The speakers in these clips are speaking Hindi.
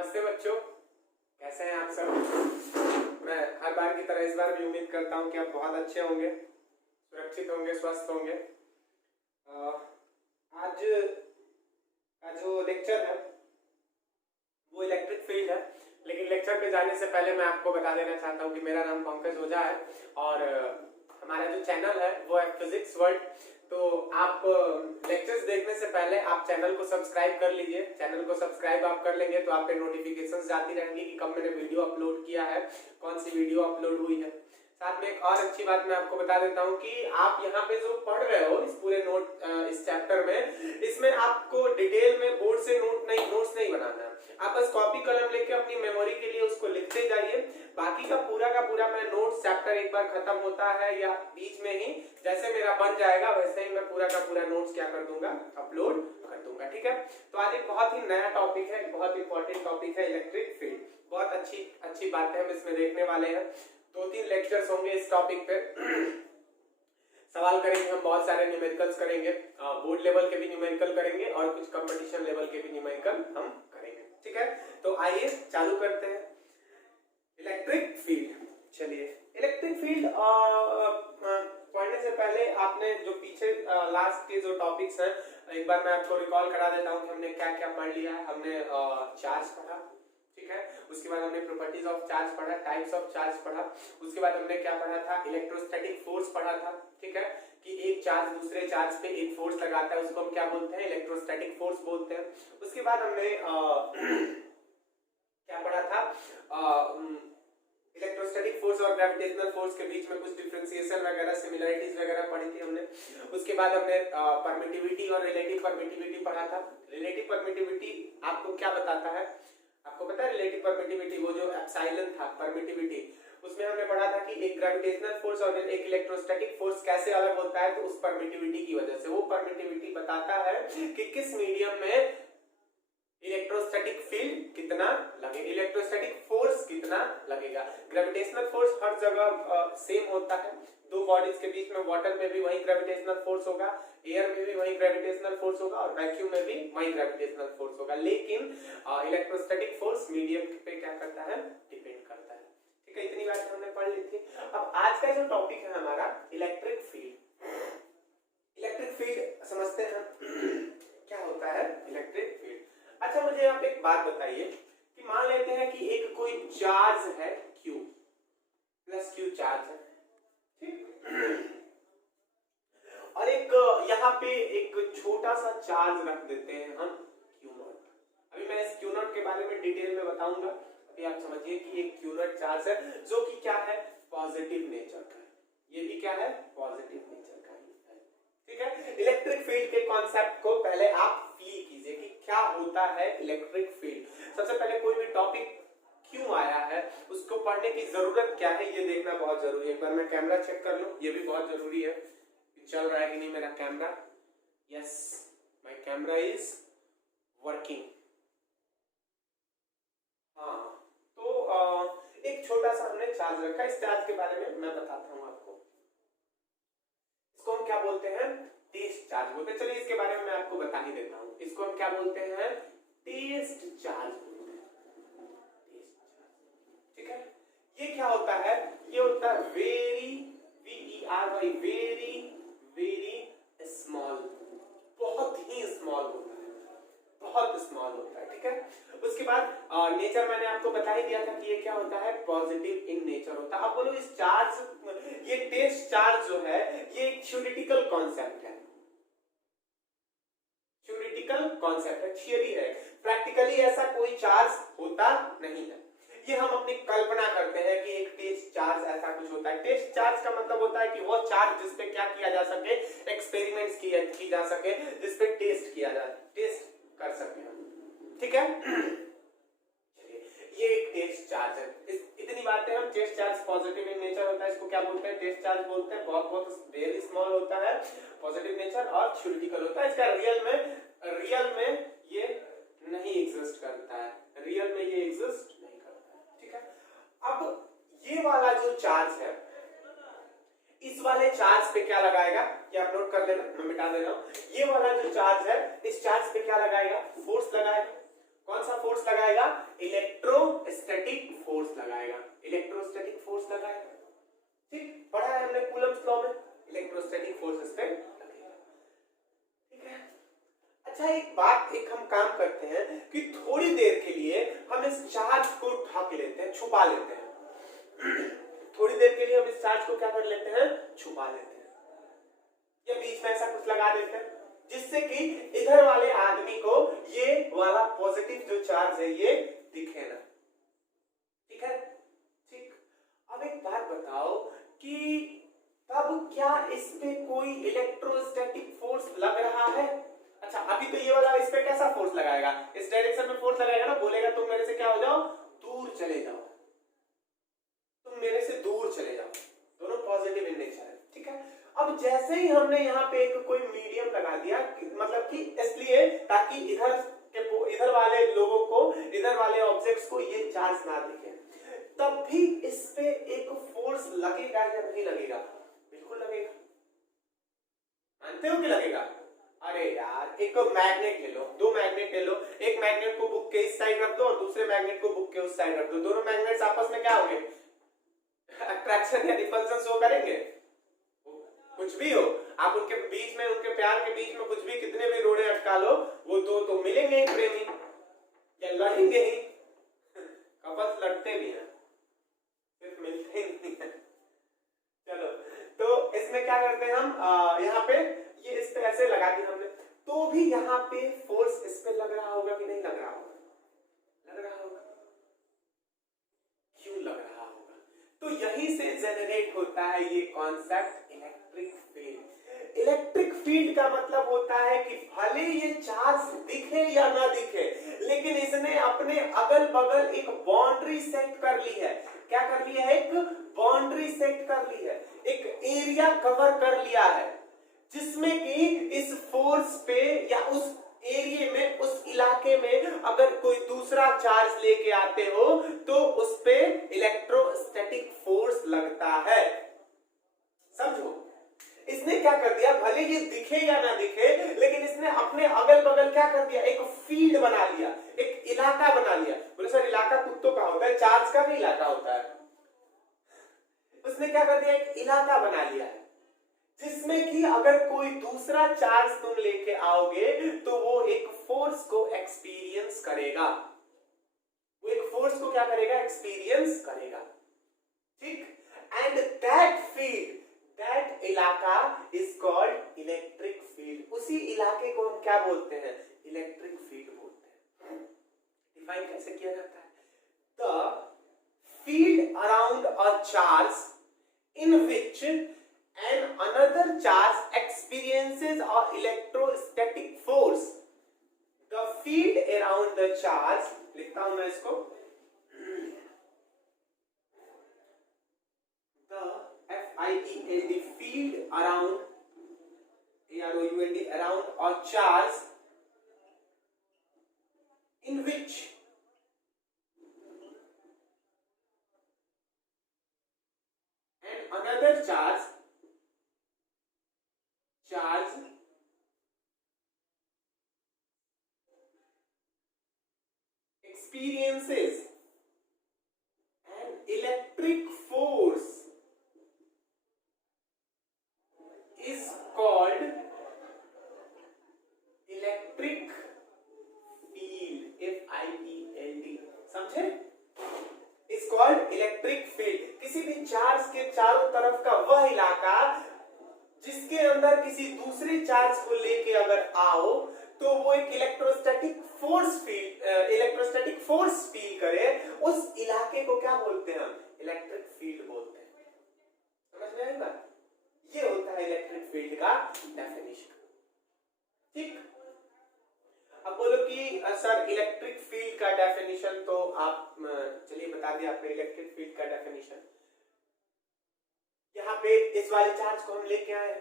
नमस्ते बच्चों, कैसे हैं आप सब। मैं हर बार की तरह इस बार भी उम्मीद करता हूं कि आप बहुत अच्छे होंगे, सुरक्षित होंगे, स्वस्थ होंगे। आज का जो लेक्चर है वो इलेक्ट्रिक फील्ड है, लेकिन लेक्चर पे जाने से पहले मैं आपको बता देना चाहता हूं कि मेरा नाम पंकज ओझा है और हमारा जो चैनल है वो है फिजिक्स वर्ल्ड। तो आप लेक्चर्स देखने से पहले आप चैनल को सब्सक्राइब कर लीजिए। चैनल को सब्सक्राइब आप कर लेंगे तो आप पे नोटिफिकेशंस जाती रहेंगी कि कब मैंने वीडियो अपलोड किया है, कौन सी वीडियो अपलोड हुई है। साथ में एक और अच्छी बात मैं आपको बता देता हूं कि आप यहाँ पे जो पढ़ रहे हो इस पूरे इस चैप्टर में, इसमें आपको डिटेल में बोर्ड से नोट्स नहीं बनाना है। आप बस कॉपी कलम लेके अपनी मेमोरी के लिए उसको लिखते जाइए। बाकी का पूरा मैं नोट्स चैप्टर एक बार खत्म होता है या बीच में ही जैसे मेरा बन जाएगा वैसे ही मैं पूरा का पूरा नोट्स क्या कर दूंगा, अपलोड कर दूंगा। ठीक है। तो आज एक बहुत ही नया टॉपिक है, बहुत इंपॉर्टेंट टॉपिक है इलेक्ट्रिक फील्ड। बहुत अच्छी बातें हम इसमें देखने वाले हैं। 2-3 लेक्चर्स होंगे इस टॉपिक पे। सवाल करेंगे हम, बहुत सारे न्यूमेरिकल्स करेंगे, बोर्ड लेवल के भी न्यूमेरिकल करेंगे और कुछ कंपटीशन लेवल के भी न्यूमेरिकल हम करेंगे। ठीक है, तो आइए चालू करते हैं इलेक्ट्रिक फील्ड। चलिए, इलेक्ट्रिक फील्ड पढ़ने से पहले आपने जो पीछे लास्ट के जो टॉपिक्स हैं एक बार मैं आपको रिकॉल करा देता हूं कि हमने क्या क्या पढ़ लिया है। हमने चार्ज पढ़ा, ठीक है। उसके बाद हमने प्रॉपर्टीज ऑफ चार्ज पढ़ा, टाइप्स ऑफ चार्ज पढ़ा। उसके बाद हमने क्या पढ़ा था, इलेक्ट्रोस्टैटिक फोर्स पढ़ा था। ठीक है, कि एक चार्ज दूसरे चार्ज पे एक फोर्स लगाता है, उसको हम क्या बोलते हैं, इलेक्ट्रोस्टैटिक फोर्स बोलते हैं। उसके बाद हमने क्या पढ़ा था, इलेक्ट्रोस्टैटिक फोर्स और ग्रेविटेशनल फोर्स के बीच में कुछ डिफरेंशिएशन वगैरह, सिमिलरिटीज वगैरह पढ़ी थी हमने। उसके बाद हमने परमिटिविटी और रिलेटिव परमिटिविटी पढ़ा था। रिलेटिव परमिटिविटी आपको क्या बताता है, आपको पता है रिलेटिव परमिटिविटी, वो जो एप्सिलॉन था परमिटिविटी, उसमें हमने पढ़ा था कि एक ग्रेविटेशनल फोर्स और एक इलेक्ट्रोस्टैटिक फोर्स कैसे अलग होता है। तो उस परमिटिविटी की वजह से, वो परमिटिविटी बताता है कि किस मीडियम में इलेक्ट्रोस्टैटिक फील्ड कितना लगेगा, इलेक्ट्रोस्टैटिक फोर्स कितना लगेगा। ग्रेविटेशनल फोर्स हर जगह सेम होता है, दो बॉडीज के बीच में, वाटर में भी वही ग्रेविटेशनल फोर्स होगा, एयर में भी वही ग्रेविटेशनल फोर्स होगा और वैक्यूम में भी वही ग्रेविटेशनल फोर्स होगा। लेकिन इलेक्ट्रोस्टैटिक फोर्स मीडियम पे क्या करता है, डिपेंड करता है। ठीक है, इतनी बात हमने पढ़ ली थी। अब आज का जो टॉपिक है हमारा इलेक्ट्रिक फील्ड। इलेक्ट्रिक फील्ड समझते हैं क्या होता है इलेक्ट्रिक फील्ड। अच्छा, मुझे आप एक बात बताइए कि मान लेते हैं कि एक कोई चार्ज है Q, प्लस Q चार्ज है, ठीक, और एक यहाँ पे एक छोटा सा चार्ज रख देते हैं हम Q0। अभी मैं इस Q0 के बारे में डिटेल में बताऊंगा। अभी आप समझिए कि एक Q0 चार्ज है जो कि क्या है, पॉजिटिव नेचर का है। ये भी क्या है, पॉजिटिव नेचर का है। ठीक है, इलेक्ट्रिक फील्ड के कॉन्सेप्ट को पहले आप फील कीजिए कि क्या होता है इलेक्ट्रिक फील्ड। सबसे पहले कोई भी टॉपिक क्यों आया है, उसको पढ़ने की जरूरत क्या है, ये देखना बहुत जरूरी है। एक बार मैं कैमरा चेक कर लूं, ये भी बहुत जरूरी है, चल रहा है कि नहीं मेरा camera. Yes, my camera is working. हाँ, तो एक छोटा सा हमने चार्ज रखा। इस चार्ज के बारे में मैं बताता हूं आपको। इसको हम क्या बोलते हैं, टेस्ट चार्ज बोलते हैं। चलिए इसके बारे में मैं आपको बता ही देता हूं। इसको हम क्या बोलते हैं, टेस्ट चार्ज बोलते हैं, टेस्ट चार्ज। ठीक है, ये क्या होता है, ये होता है वेरी, VERY, वेरी स्मॉल, बहुत ही स्मॉल होता है, बहुत स्मॉल होता है। ठीक है, उसके बाद नेचर मैंने आपको बता ही दिया था कि ये क्या होता है, पॉजिटिव इन नेचर होता है। अब बोलो इस चार्ज, ये टेस्ट चार्ज जो है ये एक थ्योरेटिकल कॉन्सेप्ट है, थ्योरेटिकल कॉन्सेप्ट है, थियरी है। प्रैक्टिकली ऐसा कोई चार्ज होता नहीं है। ये हम अपनी कल्पना करते हैं कि एक टेस्ट चार्ज ऐसा कुछ होता है। टेस्ट चार्ज का मतलब होता है कि वो चार्ज जिसपे क्या किया जा सके, एक्सपेरिमेंट्स की जा सके, जिसपे टेस्ट कर सके हम। ठीक है, चलिए, ये एक टेस्ट चार्ज है। इतनी बातें हम, test charge positive in nature होता है, इसको क्या बोलते हैं, टेस्ट चार्ज बोलते हैं। बहुत वेरी स्मॉल होता है, पॉजिटिव नेचर और थ्योरेटिकल होता है। इसका रियल में ये नहीं एग्जिस्ट करता है, रियल में ये एग्जिस्ट नहीं करता है। ठीक है, अब ये वाला जो चार्ज है, इस वाले चार्ज पे क्या लगाएगा, ये आप नोट कर लेना, मैं मिटा दे रहा हूं। ये वाला जो चार्ज है, इस चार्ज पे क्या लगाएगा, फोर्स लगाएगा। कौन कौन सा फोर्स लगाएगा? इलेक्ट्रोस्टैटिक फोर्स लगाएगा, इलेक्ट्रोस्टैटिक फोर्स लगाएगा। ठीक, पढ़ा है हमने कूलम्ब्स लॉ में, इलेक्ट्रोस्टैटिक फोर्स इस पे लगेगा। ठीक है, अच्छा एक बात, एक हम काम करते हैं कि थोड़ी देर के लिए हम इस चार्ज को ढक लेते हैं, छुपा लेते हैं। थोड़ी देर के लिए हम इस चार्ज को क्या कर लेते हैं? छुपा लेते हैं, या बीच में ऐसा कुछ लगा देते हैं जिससे कि इधर वाले आदमी को ये वाला पॉजिटिव जो चार्ज है ये दिखे ना। ठीक है, ठीक। अब एक बात बताओ कि तब क्या इस पे कोई इलेक्ट्रोस्टैटिक फोर्स लग रहा है? अच्छा, अभी तो ये वाला इस पे कैसा फोर्स लगाएगा? इस डायरेक्शन में फोर्स लगाएगा ना, बोलेगा तुम मेरे से क्या हो जाओ, दूर चले जाओ, तुम मेरे से दूर चले जाओ, दोनों पॉजिटिव इन नेचर है। ठीक है, अब जैसे ही हमने यहाँ पे एक कोई मीडियम लगा दिया, मतलब कि इसलिए ताकि इधर वाले लोगों को, इधर वाले ऑब्जेक्ट्स को ये चार्ज ना दिखे, तब भी इस पे एक फोर्स लगेगा या नहीं लगेगा? बिल्कुल लगेगा, मानते हो कि लगेगा? अरे यार, एक मैग्नेट ले लो, दो मैग्नेट ले लो, एक मैग्नेट को बुक के इस साइड रख दो और दूसरे मैग्नेट को बुक के उस साइड रख दो, दोनों मैग्नेट्स आपस में क्या होंगे? अट्रैक्शन या रिपल्शन शो करेंगे? कुछ भी हो, आप उनके बीच में, उनके प्यार के बीच में कुछ भी, कितने भी रोड़े अटका लो, वो दो तो मिलेंगे ही प्रेमी, या लड़ेंगे ही। कपल्स लड़ते भी हैं, सिर्फ मिलते ही नहीं है। चलो, तो इसमें क्या करते हैं हम, यहाँ पे ये इस पे ऐसे लगा दी हमने, तो भी यहाँ पे फोर्स इस पे लग रहा होगा कि नहीं लग रहा होगा? लग रहा होगा। क्यों लग रहा होगा? तो यहीं से जनरेट होता है ये concept electric field. Electric field का मतलब होता है कि भले ये चार्ज दिखे या ना दिखे, लेकिन इसने अपने अगल बगल एक बाउंड्री सेट कर ली है। क्या कर लिया है? एक बाउंड्री सेट कर ली है, एक एरिया कवर कर लिया है, जिसमें कि इस फोर्स पे या उस एरिया में, उस इलाके में अगर कोई दूसरा चार्ज लेके आते हो तो उस पे इलेक्ट्रोस्टैटिक फोर्स लगता है। समझो, इसने क्या कर दिया, भले ये दिखे या ना दिखे, लेकिन इसने अपने अगल बगल क्या कर दिया? एक फील्ड बना लिया, एक इलाका बना लिया। बोले सर, इलाका कुत्तों का होता है, चार्ज का भी इलाका होता है। उसने क्या कर दिया? एक इलाका बना लिया है, जिसमें कि अगर कोई दूसरा चार्ज तुम लेके आओगे तो वो एक फोर्स को एक्सपीरियंस करेगा, वो एक फोर्स को क्या करेगा? एक्सपीरियंस करेगा। ठीक, एंड दैट फील्ड, दैट इलाका इज कॉल्ड इलेक्ट्रिक फील्ड। उसी इलाके को हम क्या बोलते हैं? इलेक्ट्रिक फील्ड बोलते हैं। डिफाइन कैसे किया जाता है? The field around a charge in which and another charge experiences an electrostatic force. The field around the charge, लिखता हूं मैं इसको, the FIELD field around, AROUND, around a charge in which and another charge experiences an electric force is called electric field, FIELD। समझे? Is called electric field. किसी भी चार्ज के चारों तरफ का वह इलाका जिसके अंदर किसी दूसरे चार्ज को लेके अगर आओ तो वो एक इलेक्ट्रोस्टैटिक फोर्स फील करे, उस इलाके को क्या बोलते हैं हम? इलेक्ट्रिक फील्ड बोलते हैं। समझ में आई बात? ये होता है इलेक्ट्रिक फील्ड का डेफिनेशन। ठीक, अब बोलो कि सर इलेक्ट्रिक फील्ड का डेफिनेशन तो आप चलिए बता दिया आपने इलेक्ट्रिक फील्ड का डेफिनेशन। यहाँ पे इस वाले चार्ज को हम लेके आए,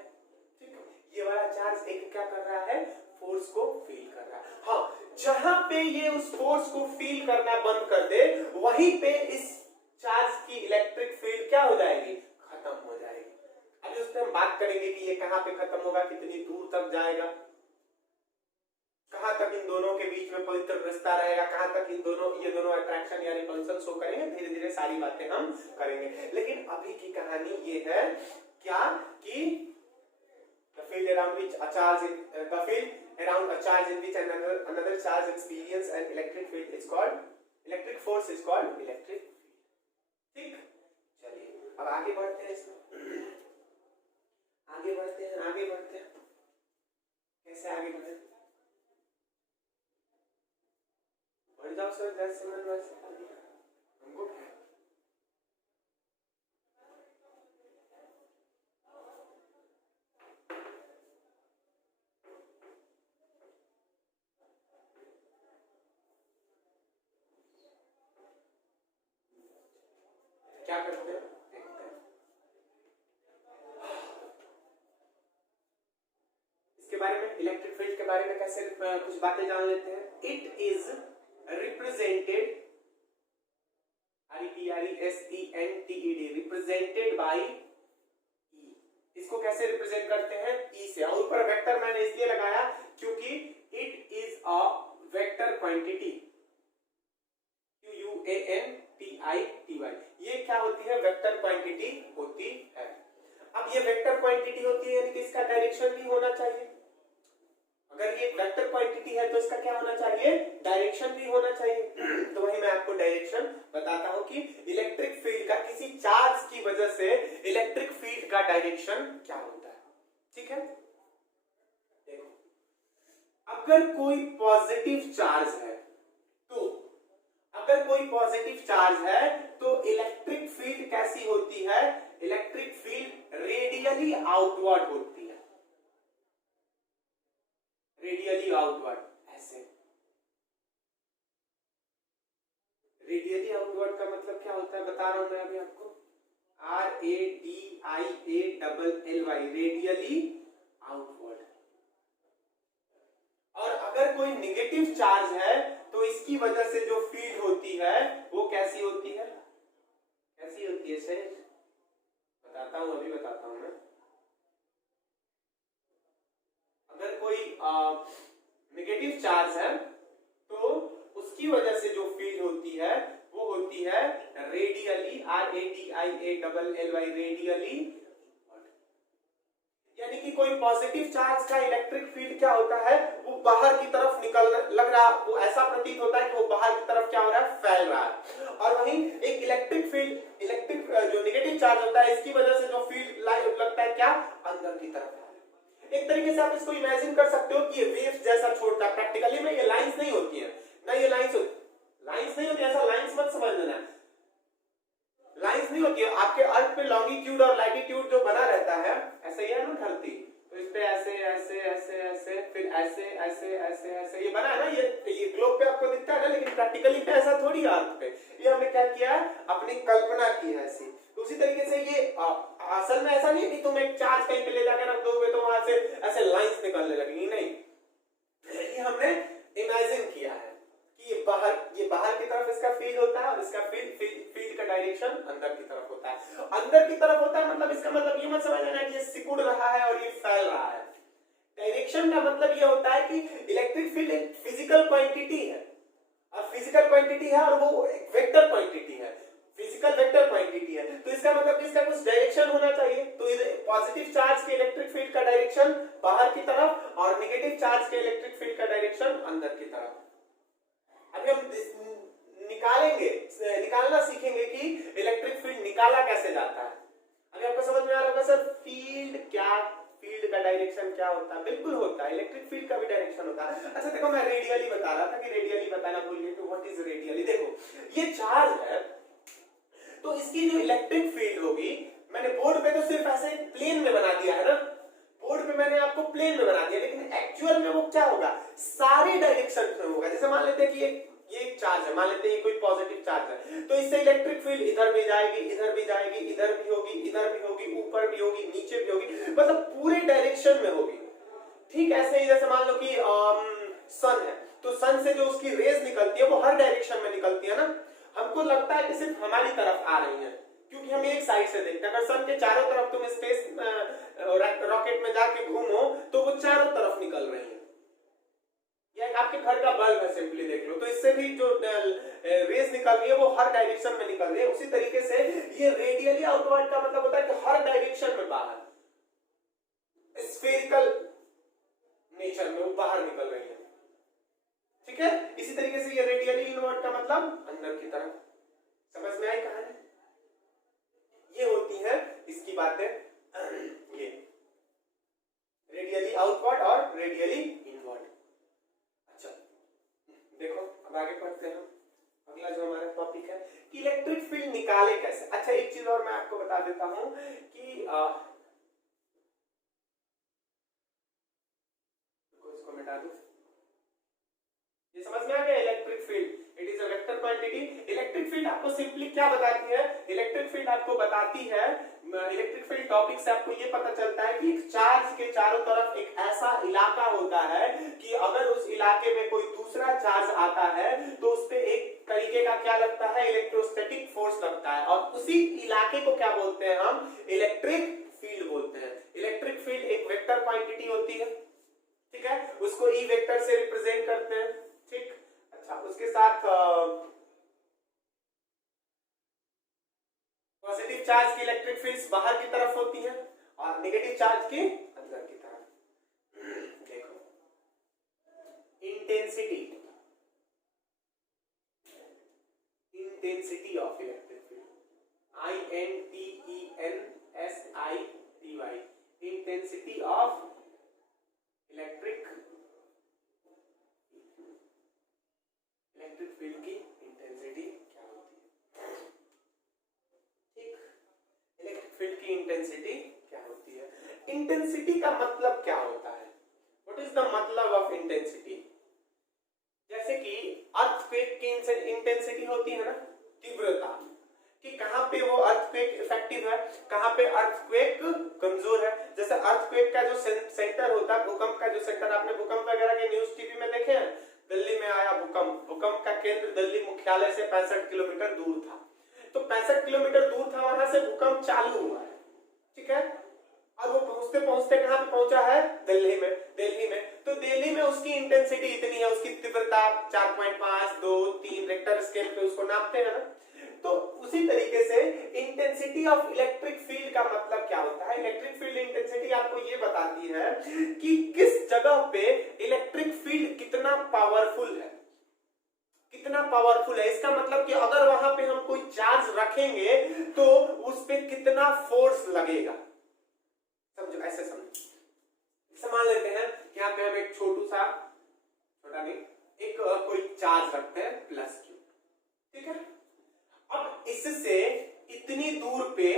ठीक है, ये वाला चार्ज एक क्या कर रहा है? फोर्स को फील कर रहा है। हाँ, जहां पे ये उस फोर्स को फील करना बंद कर दे, वहीं पे इस चार्ज की इलेक्ट्रिक फील्ड क्या हो जाएगी? खत्म हो जाएगी। अभी उस पर हम बात करेंगे कि ये कहां पे खत्म होगा, कितनी दूर तक जाएगा। कहां तक इन दोनों के बीच में पवित्र रिश्ता रहेगा, कहां तक ये दोनों अट्रैक्शन या रिपल्सन शो करेंगे, धीरे धीरे सारी बातें हम करेंगे। लेकिन अभी की कहानी ये है क्या कि the field around which a charge in which another charge experience an electric field is called electric force is called electric field। ठीक, चलिए अब आगे बढ़ते हैं इसमें, आगे बढ़ते हैं कैसे आगे बढ़े, बढ़ जाओ सर, जैसे मन वैसे हमको क्या करते हैं, देखते हैं इसके बारे में, इलेक्ट्रिक फील्ड के बारे में कैसे कुछ बातें जान लेते हैं। It is represented represented by E. इसको कैसे रिप्रेजेंट करते हैं, ई से, और ऊपर वेक्टर मैंने इसलिए लगाया क्योंकि it is a vector quantity, QUANTITY, ये क्या होती है, वेक्टर क्वांटिटी होती है। अब ये वेक्टर क्वांटिटी होती है यानी कि इसका डायरेक्शन भी होना चाहिए। अगर ये वेक्टर क्वांटिटी है तो इसका क्या होना चाहिए, डायरेक्शन भी होना चाहिए। तो वही मैं आपको डायरेक्शन बताता हूं कि इलेक्ट्रिक फील्ड का किसी चार्ज की वजह से इलेक्ट्रिक फील्ड का डायरेक्शन क्या होता है। ठीक है, देखो अगर कोई पॉजिटिव चार्ज है तो इलेक्ट्रिक फील्ड कैसी होती है, इलेक्ट्रिक फील्ड रेडियली आउटवर्ड होती है, रेडियली आउटवर्ड, ऐसे। रेडियली आउटवर्ड का मतलब क्या होता है बता रहा हूं मैं अभी आपको, RADIALLY, रेडियली आउटवर्ड। और अगर कोई नेगेटिव चार्ज है तो इसकी वजह से जो फील्ड होती है वो कैसी होती है, कैसी होती है सर, बताता हूं, अभी बताता हूं मैं। अगर कोई नेगेटिव चार्ज है तो उसकी वजह से जो फील्ड होती है वो होती है रेडियली, RADIALLY, रेडियली। यानी कि कोई पॉजिटिव चार्ज का इलेक्ट्रिक फील्ड क्या होता है, वो बाहर की तरफ निकल लग रहा, वो ऐसा प्रतीत होता है कि वो बाहर की तरफ क्या हो रहा है, फैल रहा है। और वहीं एक इलेक्ट्रिक फील्ड, इलेक्ट्रिक जो नेगेटिव चार्ज होता है इसकी वजह से जो फील्ड लगता है क्या, अंदर की तरफ। एक तरीके से आप इसको इमेजिन कर सकते हो कि ये वेव्स जैसा छोड़ता है। प्रैक्टिकली में ये लाइंस नहीं होती है ना, ये लाइंस नहीं होती, ऐसा लाइंस मत समझ लेना, लाइंस नहीं होती है। आपके अर्थ पे लॉन्गिट्यूड और लैटिट्यूड जो बना रहता है, ऐसे ही है ना धरती, तो इस पे ऐसे ऐसे ऐसे ऐसे फिर ऐसे ऐसे ऐसे ऐसे ये बना है ना, ये ग्लोब पे आपको दिखता है ना, लेकिन प्रैक्टिकली पे ऐसा थोड़ी है अर्थ पे। ये हमने क्या किया है, अपनी कल्पना की है ऐसी। तो उसी तरीके से ये असल में ऐसा नहीं है कि तुम एक चार्ज कहीं पे ले जाकर रख दोगे तो वहां से ऐसे लाइंस निकलने लगेंगी, नहीं, ये हमने इमेजिन किया है कि ये बाहर की तरफ इसका फील्ड होता है और इसका फील्ड का डायरेक्शन अंदर की तरफ होता है। अंदर की तरफ होता है मतलब इसका मतलब ये मत समझ लेना कि ये सिकुड़ रहा है और ये फैल रहा है। डायरेक्शन का मतलब ये होता है कि इलेक्ट्रिक फील्ड एक फिजिकल क्वांटिटी है, और फिजिकल क्वांटिटी है और वो एक वेक्टर क्वांटिटी है, फिजिकल वेक्टर क्वांटिटी है। तो इसका मतलब इसका कुछ डायरेक्शन होना चाहिए। तो पॉजिटिव चार्ज के इलेक्ट्रिक फील्ड का डायरेक्शन बाहर की तरफ और नेगेटिव चार्ज के इलेक्ट्रिक फील्ड का डायरेक्शन अंदर की तरफ। अभी हम निकालना सीखेंगे कि इलेक्ट्रिक फील्ड निकाला कैसे जाता है। अभी आपको समझ में आ रहा होगा सर फील्ड का डायरेक्शन क्या होता है, बिल्कुल होता है, इलेक्ट्रिक फील्ड का भी डायरेक्शन होता है। अच्छा देखो, मैं रेडियली बता रहा था कि रेडियली बताना भूल गए, तो व्हाट इज रेडियली। देखो ये चार्ज है तो इसकी जो इलेक्ट्रिक फील्ड होगी, मैंने बोर्ड पे तो सिर्फ ऐसे प्लेन में बना दिया है ना, बोर्ड पे मैंने आपको प्लेन में बना दिया, लेकिन एक्चुअल में वो क्या होगा, सारे डायरेक्शन में होगा। जैसे मान लेते हैं कि ये एक चार्ज है, मान लेते हैं ये कोई पॉजिटिव चार्ज है, तो इससे इलेक्ट्रिक फील्ड इधर भी जाएगी, इधर भी जाएगी, इधर भी होगी, इधर भी होगी, ऊपर भी होगी, नीचे भी होगी, मतलब पूरे डायरेक्शन में होगी। ठीक ऐसे ही जैसे मान लो कि सन है, तो सन से जो उसकी रेज निकलती है वो हर डायरेक्शन में निकलती है ना। हमको लगता है कि सिर्फ हमारी तरफ आ रही है क्योंकि हम एक साइड से देखते हैं। अगर सन के चारों तरफ तुम स्पेस रॉकेट में जाके घूमो तो वो चारों तरफ निकल रही है, या भी जो रेज निकल रही है वो हर डायरेक्शन में निकल रही है। उसी तरीके से ये रेडियली आउटवर्ड का मतलब होता है कि हर डायरेक्शन में बाहर, स्फेरिकल नेचर में वो बाहर निकल रही है, ठीक है। इसी तरीके से ये रेडियली इनवर्ड का मतलब अंदर की तरफ। समझ में आई कहानी? ये होती है इसकी बातें, ये रेडियली आउटवर्ड और रेडियली इनवर्ड। अच्छा देखो अब आगे पढ़ते हैं। अगला जो हमारा टॉपिक है कि इलेक्ट्रिक फील्ड निकाले कैसे। अच्छा एक चीज और मैं आपको बता देता हूं कि इसको मिटा दूं। ये समझ में आ गया electric field, it is a vector quantity. Electric field आपको सिंपली क्या बताती है? इलेक्ट्रिक फील्ड आपको बताती है, इलेक्ट्रिक फील्ड टॉपिक से आपको ये पता चलता है कि चार्ज के चारों तरफ एक ऐसा इलाका होता है कि अगर उस इलाके में कोई दूसरा चार्ज आता है तो उस पे एक तरीके का क्या लगता है? इलेक्ट्रोस्टैटिक फोर्स लगता है, और उसी इलाके को क्या बोलते हैं हम? इलेक्ट्रिक फील्ड बोलते हैं। इलेक्ट्रिक फील्ड एक वेक्टर क्वांटिटी होती है, ठीक है, उसको ई वेक्टर से रिप्रेजेंट करते हैं, ठीक। अच्छा उसके साथ पॉजिटिव चार्ज की इलेक्ट्रिक फील्ड्स बाहर की तरफ होती है और नेगेटिव चार्ज की अंदर की तरफ। देखो intensity of electric field, INTENSITY, intensity of electric field की इंटेंसिटी क्या होती है, ठीक। इलेक्ट्रिक फील्ड की इंटेंसिटी क्या होती है? इंटेंसिटी का मतलब क्या होता है? व्हाट इज द मतलब ऑफ इंटेंसिटी? जैसे कि अर्थक्वेक की इंटेंसिटी होती है ना, तीव्रता, कि कहां पे वो अर्थक्वेक इफेक्टिव है, कहां पे अर्थक्वेक कमजोर है। जैसे अर्थक्वेक का जो सेंटर होता है, भूकंप का जो सेंटर, आपने भूकंप वगैरह के न्यूज टीवी में देखे हैं, दिल्ली में आया भूकंप, भूकंप का केंद्र दिल्ली मुख्यालय से 65 किलोमीटर दूर था, तो 65 किलोमीटर दूर था, वहां से भूकंप चालू हुआ है, ठीक है, और वो पहुंचते पहुंचते कहां पे पहुंचा है? दिल्ली में। तो दिल्ली में उसकी इंटेंसिटी इतनी है, उसकी तीव्रता 4.5, 2, 3 रेक्टर स्केल पे उसको नापते हैं ना। तो उसी तरीके से इंटेंसिटी ऑफ इलेक्ट्रिक फील्ड का मतलब क्या होता है? इलेक्ट्रिक फील्ड इंटेंसिटी आपको ये बताती है कि किस जगह पे इलेक्ट्रिक फील्ड कितना पावरफुल है, कितना पावरफुल है। इसका मतलब कि अगर वहां पे हम कोई चार्ज रखेंगे तो उस पे कितना फोर्स लगेगा, समझो, ऐसे समझो। मान लेते हैं यहाँ पे हम एक छोटा नहीं, एक कोई चार्ज रखते हैं प्लस क्यू, ठीक है। अब इससे इतनी दूर पे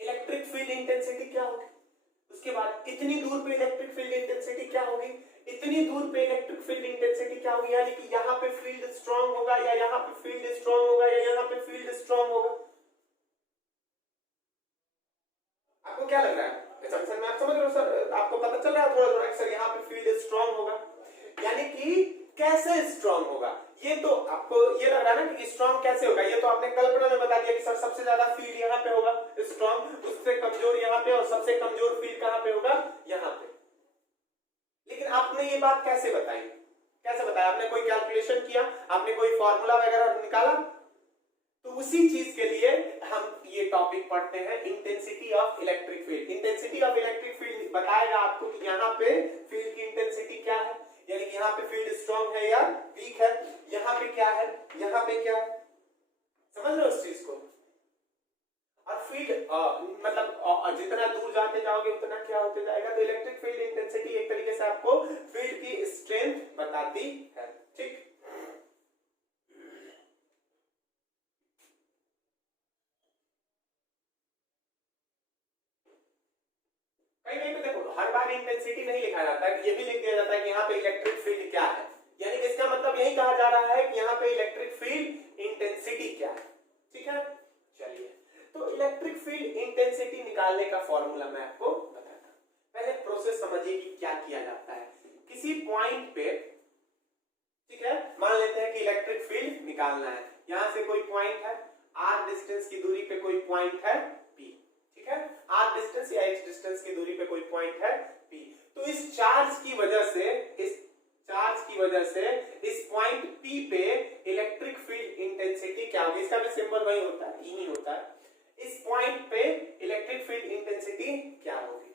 इलेक्ट्रिक फील्ड इंटेंसिटी क्या होगी? उसके बाद इतनी दूर पे इलेक्ट्रिक फील्ड इंटेंसिटी क्या होगी? इतनी दूर पे इलेक्ट्रिक फील्ड इंटेंसिटी क्या होगी? यानी कि यहाँ पे फील्ड स्ट्रांग होगा या यहाँ पे फील्ड स्ट्रांग होगा या यहाँ पे फील्ड स्ट्रांग होगा। आपको क्या लग रहा है? समझ में आप समझ रहे हो सर? आपको पता चल रहा है थोड़ा थोड़ा सर यहाँ पे फील्ड स्ट्रांग होगा, यानी कि कैसे स्ट्रांग होगा? ये तो आपको ये लग रहा है ना कि स्ट्रांग कैसे होगा, ये तो आपने कल्पना में बता दिया कि सर सबसे ज्यादा फील्ड यहाँ पे होगा स्ट्रांग, उससे कमजोर यहाँ पे, और सबसे कमजोर फील्ड कहाँ पे होगा? यहाँ पे। लेकिन आपने ये बात कैसे बताई? कैसे बताया? आपने कोई कैलकुलेशन किया? आपने कोई फॉर्मूला वगैरह निकाला? तो उसी चीज के लिए हम ये टॉपिक पढ़ते हैं, intensity of electric field. Intensity of electric field बताएगा आपको कि यहाँ पे फील्ड की इंटेंसिटी क्या है, यानी कि यहाँ पे फील्ड स्ट्रांग है या वीक है, यहाँ पे क्या है, यहाँ पे क्या है, समझ रहे हो इस चीज को? और फील्ड मतलब जितना दूर जाते जाओगे उतना क्या होते जाएगा। तो इलेक्ट्रिक फील्ड इंटेंसिटी एक तरीके से आपको फील्ड की स्ट्रेंथ बताती है, ठीक। कहीं पे देखो हर बार इंटेंसिटी नहीं लिखा जाता है, ये भी लिख दिया जाता है कि यहाँ पे इलेक्ट्रिक फील्ड क्या है, यानी कि इसका मतलब यही कहा जा रहा है कि यहाँ पे इलेक्ट्रिक फील्ड इंटेंसिटी क्या है, ठीक है। चलिए तो इलेक्ट्रिक फील्ड इंटेंसिटी निकालने का फॉर्मूला मैं आपको बताता हूं। पहले प्रोसेस समझिए कि क्या किया जाता है। किसी पॉइंट पे, ठीक है, मान लेते हैं कि इलेक्ट्रिक फील्ड निकालना है, यहां से कोई पॉइंट है, r डिस्टेंस की दूरी पे कोई पॉइंट है p, ठीक है, r डिस्टेंस या h डिस्टेंस की दूरी पे कोई पॉइंट है p। तो इस चार्ज की वजह से की वजह से इस पॉइंट P पे इलेक्ट्रिक फील्ड इंटेंसिटी क्या होगी, इसका भी सिंबल वही होता है, ई ही होता है। इस पॉइंट पे इलेक्ट्रिक फील्ड इंटेंसिटी क्या होगी,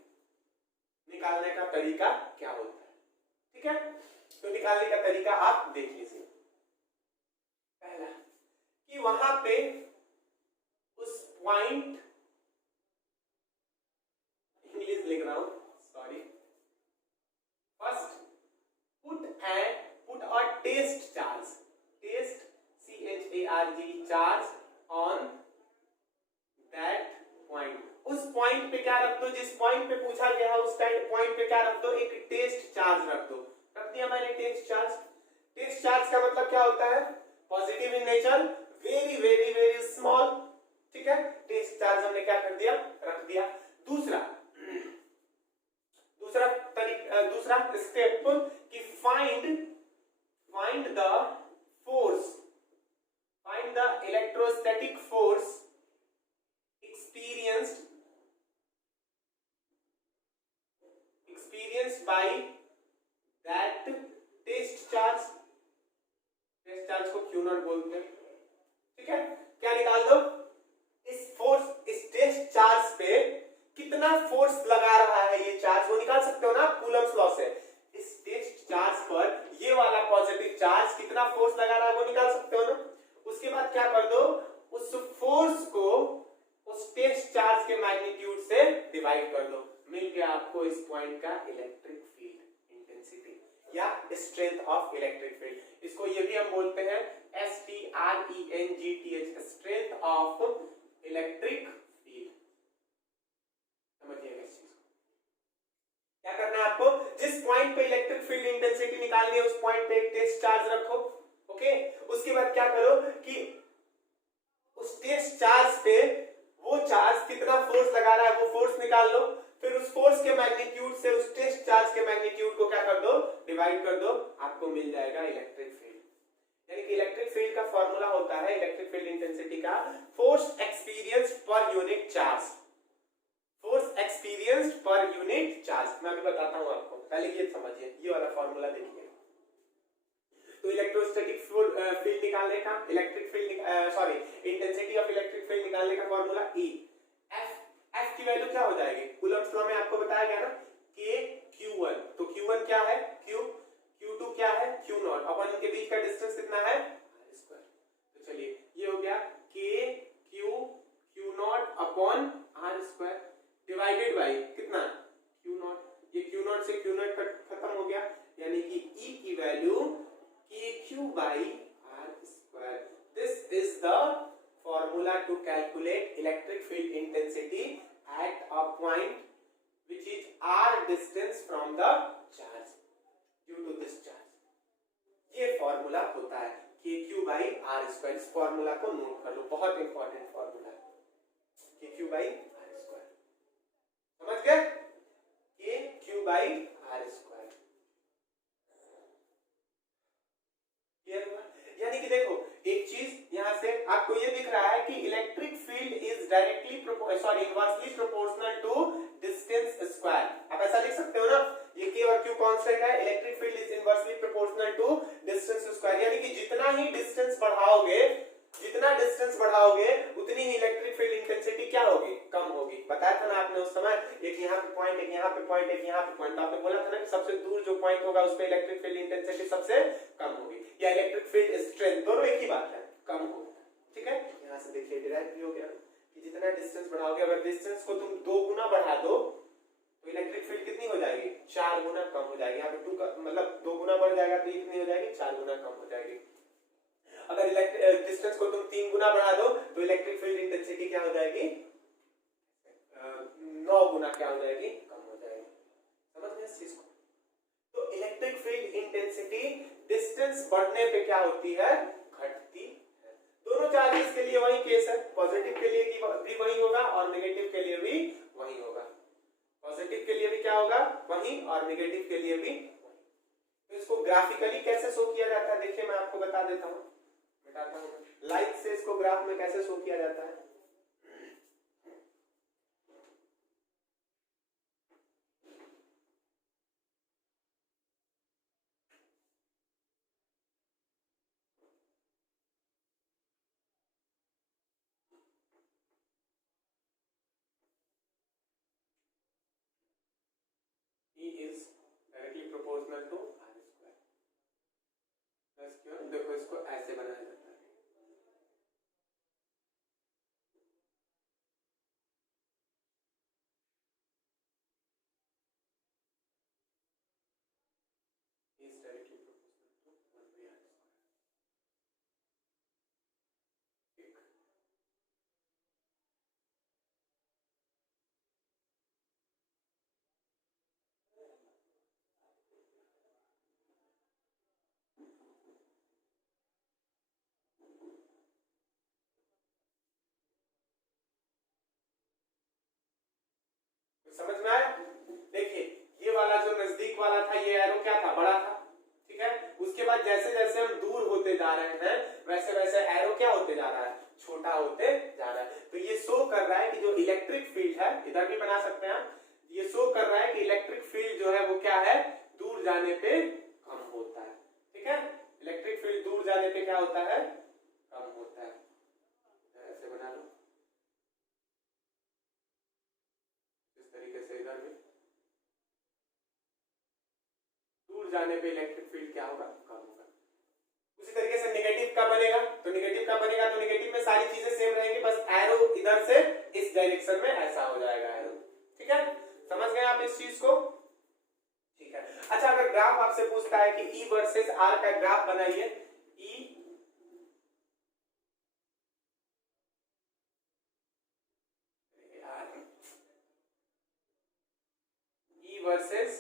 निकालने का तरीका क्या होता है, ठीक है। तो निकालने का तरीका आप देख लीजिए। पहला कि वहां पे उस पॉइंट, इंग्लिश लिख रहा हूं sorry, first put a test charge, test CHARG charge on that point, उस पॉइंट पे क्या रख दो, जिस पॉइंट पे पूछा गया है उस पॉइंट पे क्या रख दो, एक टेस्ट चार्ज रख दो। रख दिया मैंने टेस्ट चार्ज। टेस्ट चार्ज का मतलब क्या होता है, positive in nature, very very very small, ठीक है। टेस्ट चार्ज हमने क्या कर दिया, रख दिया। दूसरा स्टेप कि find the force, find the electrostatic force experienced by that test charge, test charge को क्यू नॉट बोलते हैं, ठीक है। क्या निकाल दो, इस फोर्स, इस टेस्ट चार्ज पे कितना फोर्स लगा रहा है ये चार्ज, वो निकाल सकते हो ना कूलम्स लॉ से। इस टेस्ट चार्ज पर ये वाला पॉजिटिव चार्ज कितना फोर्स लगा रहा है वो निकाल सकते हो ना। उसके बाद क्या कर दो, उस फोर्स को उस टेस्ट चार्ज के मैग्नीट्यूड से डिवाइड कर दो, मिल गया आपको इस पॉइंट का इलेक्ट्रिक फील्ड इंटेंसिटी या स्ट्रेंथ ऑफ इलेक्ट्रिक फील्ड। इसको ये भी हम बोलते हैं STRENGTH, strength of electric field. समझिएगा इस चीज को। क्या करना है आपको, जिस पॉइंट पे इलेक्ट्रिक फील्ड इंटेंसिटी निकालनी है उस पॉइंट पे एक टेस्ट चार्ज रखो, ओके। उसके बाद क्या करो कि उस टेस्ट चार्ज पे वो चार्ज कितना फोर्स लगा रहा है वो फोर्स निकाल लो, फिर उस फोर्स के मैग्नीट्यूड से उस टेस्ट चार्ज के मैग्नीट्यूड को क्या कर दो, डिवाइड कर दो, आपको मिल जाएगा इलेक्ट्रिक फील्ड। यानी कि इलेक्ट्रिक फील्ड का फॉर्मूला होता है, इलेक्ट्रिक फील्ड इंटेंसिटी का, force experience per unit charge, force experience per unit charge. मैं अभी बताता हूं आपको, पहले ये समझिए, ये वाला फॉर्मूला देखिए। तो इलेक्ट्रोस्टैटिक फील्ड निकालने का, electric field sorry intensity of electric field निकालने का फॉर्मूला E। F की वैल्यू क्या हो जाएगी, कूलम्स लॉ में आपको बताया गया ना, K Q1, तो Q1 क्या है Q, Q2 क्या है Q नॉट, अपन इनके बीच का डिस्टेंस कितना है R स्क्वायर। तो चलिए ये हो गया K Q not upon R square divided by कितना Q नॉट, ये Q नॉट से Q नॉट खत्म हो गया, यानी कि E की value KQ by R square. This is the formula to calculate electric field intensity at a point which is R distance from the charge due to this charge. ये फॉर्मूला होता है KQ by R square। इस फॉर्मूला को नोट कर लो, बहुत इंपॉर्टेंट फॉर्मूला है KQ by R square। समझ गए, KQ by R square। यानी कि देखो एक चीज यहां से आपको ये दिख रहा है कि electric field is directly inversely proportional to distance square. आप ऐसा लिख सकते हो ना, ये K और Q कांस्टेंट है, electric field is inversely proportional to distance square. यानी कि जितना ही डिस्टेंस बढ़ाओगे, जितना डिस्टेंस बढ़ाओगे उतनी ही इलेक्ट्रिक फील्ड इंटेंसिटी क्या होगी, कम होगी। बताया था ना आपने उस समय, एक यहाँ पे पॉइंट, एक यहाँ पे पॉइंट, एक यहाँ पे पॉइंट, आपने बोला था ना कि सबसे दूर जो पॉइंट होगा उस पे इलेक्ट्रिक फील्ड इंटेंसिटी सबसे कम होगी, या इलेक्ट्रिक फील्ड स्ट्रेंथ, दोनों एक ही बात है, कम होगा। ठीक है, यहाँ से देखिए डिराइव भी हो गया कि जितना डिस्टेंस बढ़ाओगे, अगर डिस्टेंस को तुम 2 गुना बढ़ा दो तो इलेक्ट्रिक फील्ड कितनी हो जाएगी, 4 गुना कम हो जाएगी। यहाँ पे 2 का मतलब 2 गुना बढ़ जाएगा तो ये कितनी हो जाएगी, 4 गुना कम हो जाएगी। अगर डिस्टेंस को तुम 3 गुना बढ़ा दो तो इलेक्ट्रिक फील्ड इंटेंसिटी क्या हो जाएगी, 9 गुना क्या हो जाएगी, कम हो जाएगी। समझ गए इस चीज को। तो इलेक्ट्रिक फील्ड इंटेंसिटी डिस्टेंस बढ़ने पे क्या होती है, घटती है। दोनों चार्जेस के लिए वही केस है, पॉजिटिव के लिए भी वही होगा और नेगेटिव के लिए भी वही होगा। पॉजिटिव के लिए भी क्या होगा, वही, और नेगेटिव के लिए भी। तो इसको ग्राफिकली कैसे शो किया जाता है, देखिए मैं आपको बता देता हूं, बताता हूं लाइट से इसको ग्राफ में कैसे शो किया जाता है। Proportional to r square plus q. देखो इसको ऐसे बनाया जाता है, is directly proportional to 1 by r square. ठीक, समझ में आया? देखिए ये वाला जो नजदीक वाला था, ये एरो क्या था, बड़ा था, ठीक है। उसके बाद जैसे जैसे हम दूर होते जा रहे हैं वैसे वैसे एरो क्या होते जा रहा है, छोटा होते जा रहा है। तो ये शो कर रहा है कि जो इलेक्ट्रिक फील्ड है, इधर भी बना सकते हैं, ये शो कर रहा है कि इलेक्ट्रिक फील्ड जो है वो क्या है, दूर जाने पे कम होता है, ठीक है। इलेक्ट्रिक फील्ड दूर जाने पे क्या होता है, कम होता है। ऐसे बना लो इस तरीके से, इधर भी दूर जाने पे इलेक्ट्रिक फील्ड क्या होगा, कम होगा। उसी तरीके से नेगेटिव का बनेगा, तो नेगेटिव का बनेगा तो नेगेटिव में सारी चीजें सेम रहेंगी, बस एरो इधर से इस डायरेक्शन में ऐसा हो जाएगा एरो, ठीक है। समझ गए आप इस चीज को, ठीक है। अच्छा अगर ग्राफ आपसे पूछता है कि E वर्सेस R का ग्राफ बनाइए, E वर्सेस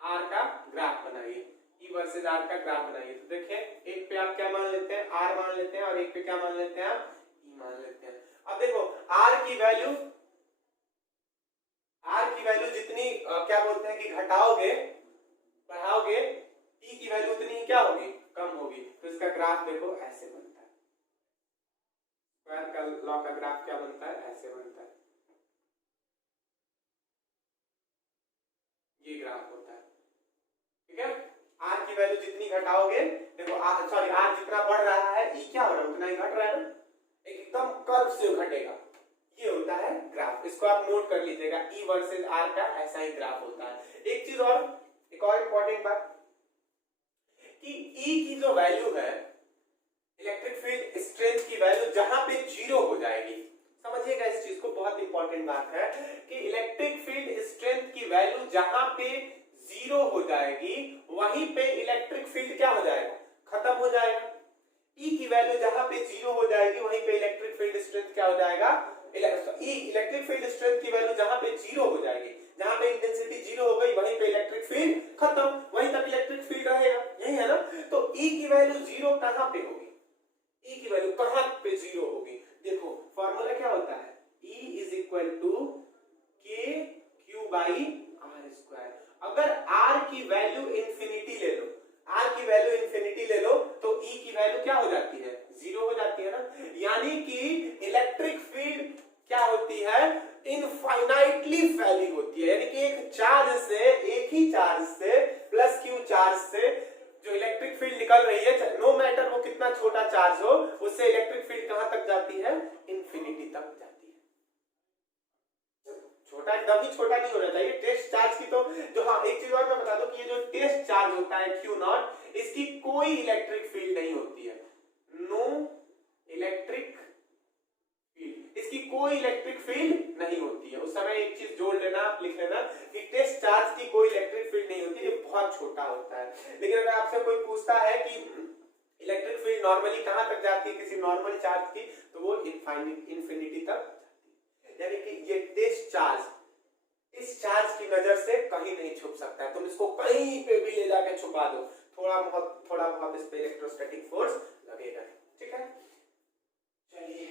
R का ग्राफ बनाइए, E वर्सेस R का ग्राफ बनाइए। तो देखिए एक पे आप क्या मान लेते हैं, R मान लेते हैं, और एक पे क्या मान लेते हैं आप, E मान लेते हैं। अब देखो R की वैल्यू जितनी क्या बोलते हैं कि घटाओगे बढ़ाओगे, E की वैल्यू उतनी ही क्या होगी, कम होगी। तो इसका ग्राफ देखो ऐसे बनता है, स्क्वायर का लॉ का ग्राफ क्या बनता है, ऐसे बनता है, ये ग्राफ होता है, ठीक है। R की वैल्यू जितनी घटाओगे, देखो R जितना बढ़ रहा है E क्या हो रहा है, उतना ही घट रहा है ना, एकदम कर्व से घटेगा, ये होता है ग्राफ। इसको आप नोट कर लीजिएगा, E वर्सेस R का ऐसा ही ग्राफ होता है। एक चीज और, एक और इंपॉर्टेंट बात कि E की जो वैल्यू है, इलेक्ट्रिक फील्ड स्ट्रेंथ की वैल्यू जहां पे जीरो हो जाएगी, समझिएगा इस चीज को, बहुत इंपॉर्टेंट बात है कि इलेक्ट्रिक फील्ड स्ट्रेंथ की वैल्यू जहां पे जीरो हो जाएगी वहीं पे इलेक्ट्रिक फील्ड क्या हो जाएगा, खत्म हो जाएगा। E की वैल्यू जहां पे जीरो हो जाएगी वहीं पे इलेक्ट्रिक फील्ड स्ट्रेंथ क्या हो जाएगा, इलेक्ट्रिक फील्ड स्ट्रेंथ की वैल्यू जहां पे जीरो हो जाएगी, जहां पे इंटेंसिटी जीरो हो गई वहीं पे इलेक्ट्रिक फील्ड खत्म, वहीं तक इलेक्ट्रिक फील्ड रहेगा, यही है ना। तो E की वैल्यू जीरो कहां पे होगी, E की वैल्यू कहां पे जीरो होगी, देखो फॉर्मूला क्या होता है, E is equal to k q by r square. अगर R की वैल्यू इंफिनिटी ले लो, R की वैल्यू इंफिनिटी ले लो तो E की वैल्यू क्या हो जाती है, जीरो हो जाती है ना। यानी कि इलेक्ट्रिक फील्ड क्या होती है, इनफाइनाइटली फैली होती है, यानी कि एक ही चार्ज से प्लस क्यू चार्ज से जो इलेक्ट्रिक फील्ड निकल रही है, नो मैटर वो कितना छोटा चार्ज हो, उससे इलेक्ट्रिक फील्ड कहां तक जाती है, इंफिनिटी तक जाती है। छोटा एकदम ही छोटा नहीं होना चाहिए टेस्ट चार्ज की। तो जो, हाँ एक चीज और मैं बता दूं कि ये जो टेस्ट चार्ज होता है क्यू नॉट, इसकी कोई इलेक्ट्रिक फील्ड नहीं होती है, नो इलेक्ट्रिक फील्ड, इसकी कोई इलेक्ट्रिक फील्ड नहीं होती है। उस समय एक चीज जोड़ लेना, लिख लेना कि टेस्ट चार्ज की कोई इलेक्ट्रिक फील्ड नहीं होती, ये बहुत छोटा होता है। लेकिन अगर आपसे कोई पूछता है कि इलेक्ट्रिक फील्ड नॉर्मली कहां तक जाती है किसी नॉर्मल चार्ज की, तो वो इनफिनिटी तक जाती है। यानी कि ये टेस्ट चार्ज इस चार्ज की नजर से कहीं नहीं छुप सकता है, तुम इसको कहीं पे भी ले जाके छुपा दो, थोड़ा बहुत इस पे इलेक्ट्रोस्टैटिक फोर्स लगेगा, ठीक है। चलिए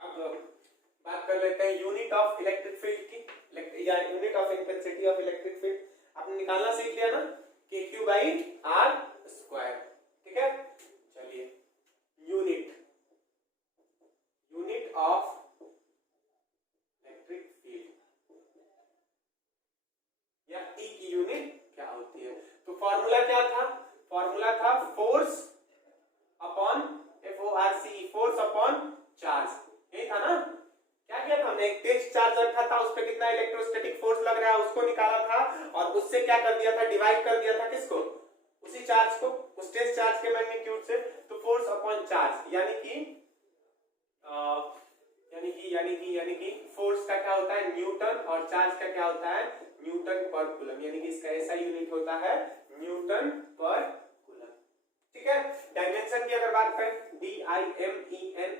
अब बात कर लेते हैं यूनिट ऑफ इलेक्ट्रिक फील्ड की, या unit of intensity of electric field. आपने निकालना सीख लिया ना, के क्यू बाई आर स्क्वायर, ठीक है। चलिए यूनिट ऑफ इलेक्ट्रिक फील्ड या E की यूनिट क्या होती है, तो फॉर्मूला क्या था, फॉर्मूला था फोर्स अपॉन डिवाइड कर दिया था किसको, उसी चार्ज को, उस टेस्ट चार्ज के मैग्नीट्यूड से, तो फोर्स अपॉन चार्ज यानी कि फोर्स का क्या होता है न्यूटन और चार्ज का क्या होता है न्यूटन पर कूलम, यानी कि इसका ऐसा यूनिट होता है न्यूटन पर कूलम। ठीक है, डायमेंशन की अगर बात करें DIMENSION,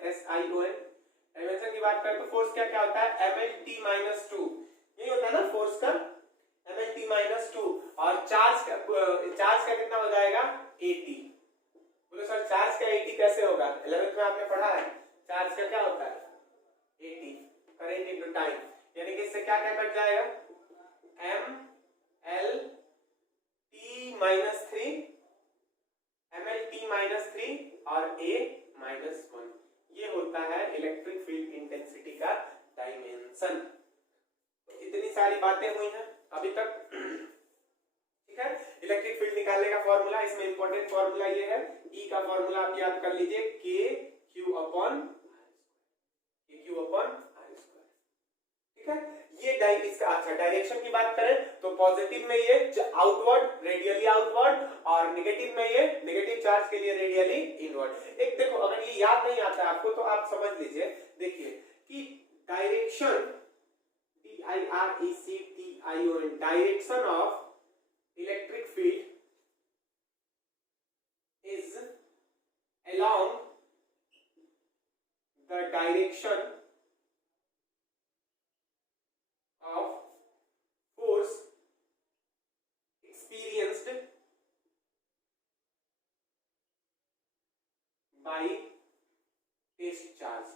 डायमेंशन की बात करें तो फोर्स क्या क्या होता है MLT-2, यही होता है ना फोर्स का MLT-2, और चार्ज का कितना हो जाएगा 80। बोलो सर चार्ज का 80 कैसे होगा, 11th में आपने पढ़ा है चार्ज का क्या होता है 80 करंट इनटू टाइम, यानी कि इससे क्या क्या कट जाएगा MLT-3 और A-1, ये होता है इलेक्ट्रिक फील्ड इंटेंसिटी का डायमेंशन। तो इतनी सारी बातें हुई हैं अभी तक। ठीक है, इलेक्ट्रिक फील्ड निकालने का फॉर्मूला, इसमें इंपॉर्टेंट फॉर्मूला ये है, E का फॉर्मूला आप याद कर लीजिए KQ/R²। ठीक है, ये अच्छा डायरेक्शन की बात करें तो पॉजिटिव में ये आउटवर्ड रेडियली आउटवर्ड, और नेगेटिव में ये नेगेटिव चार्ज के लिए रेडियली इनवर्ड। एक देखो अगर ये याद नहीं आता आपको तो आप समझ लीजिए, देखिए कि direction DIRECTION, direction of electric field is along the direction of force experienced by test charge।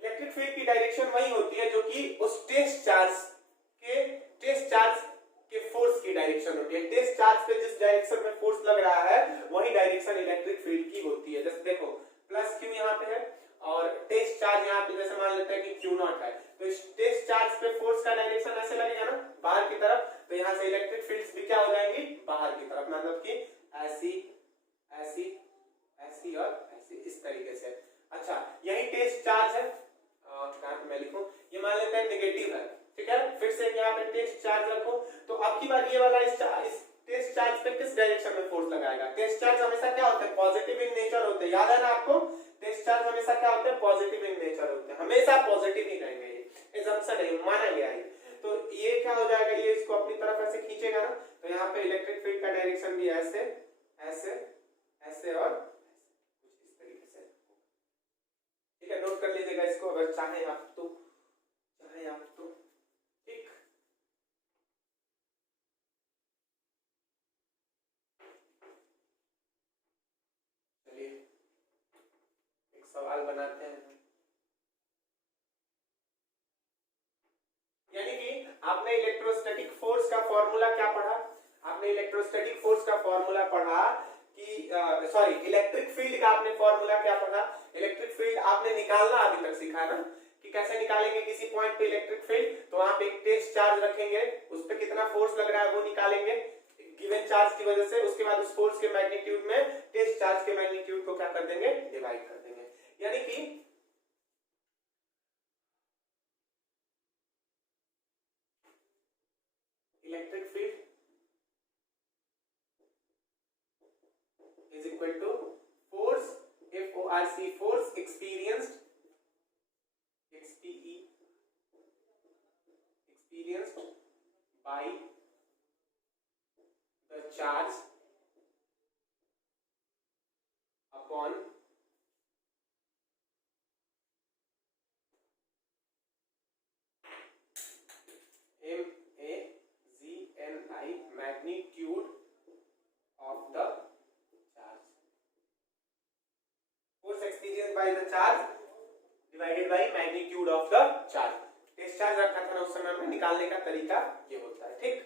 Electric field की डायरेक्शन वही होती है जो कि उस टेस्ट चार्ज के फोर्स की डायरेक्शन होती है। टेस्ट चार्ज पे जिस डायरेक्शन में फोर्स लग रहा है वही डायरेक्शन इलेक्ट्रिक फील्ड की होती है। जैसे देखो प्लस Q यहाँ पे है और टेस्ट चार्ज यहाँ पे जैसे मान लेते हैं कि Q0 है, तो इस टेस्ट चार्ज पे फोर्स का डायरेक्शन ऐसे लगेगा ना बाहर की तरफ, तो यहाँ से इलेक्ट्रिक फील्ड्स भी क्या हो जाएंगी बाहर की तरफ, मतलब कि ऐसी ऐसी ऐसी और ऐसी इस तरीके से। अच्छा यही टेस्ट चार्ज है, कहां पे मैं लिखूं, ये मान लेते हैं नेगेटिव है। ठीक है, फिर से यहाँ पे टेस्ट चार्ज रखो, तो अब की बार ये वाला इस टेस्ट चार्ज पे किस डायरेक्शन में फोर्स लगाएगा। टेस्ट चार्ज हमेशा क्या होते हैं पॉजिटिव इन नेचर होते हैं, याद है ना आपको, टेस्ट चार्ज हमेशा क्या होते हैं पॉजिटिव इन नेचर होते हैं, हमेशा पॉजिटिव ही रहेंगे, ये असम्पशन है, माना गया है। तो ये क्या हो जाएगा, ये इसको अपनी तरफ ऐसे खींचेगा ना, तो यहाँ पे इलेक्ट्रिक फील्ड का डायरेक्शन भी ऐसे ऐसे ऐसे और कुछ इस तरीके से। ठीक है, नोट कर लीजिएगा इसको अगर चाहे आप तो ठीक। चलिए एक सवाल बनाते हैं, यानी कि आपने इलेक्ट्रोस्टैटिक फोर्स का फॉर्मूला क्या पढ़ा, आपने इलेक्ट्रोस्टैटिक फोर्स का फॉर्मूला पढ़ा कि सॉरी इलेक्ट्रिक फील्ड का आपने फॉर्मूला क्या पढ़ा, इलेक्ट्रिक फील्ड आपने निकालना अभी तक सीखा ना कि कैसे निकालेंगे किसी पॉइंट पे इलेक्ट्रिक फील्ड, तो वहां पे एक टेस्ट चार्ज रखेंगे, उस पे कितना फोर्स लग रहा है वो निकालेंगे गिवन चार्ज की वजह से, उसके बाद उस फोर्स के मैग्नीट्यूड में टेस्ट चार्ज के मैग्नीट्यूड को क्या कर देंगे डिवाइड कर देंगे, यानी कि electric field is equal to force FORC, force experienced by the charge upon MAGNI, magnitude of the charge, force experienced by the charge divided by magnitude of the charge। Test charge रखा था ना उस समय में, निकालने का तरीका ये होता है। ठीक,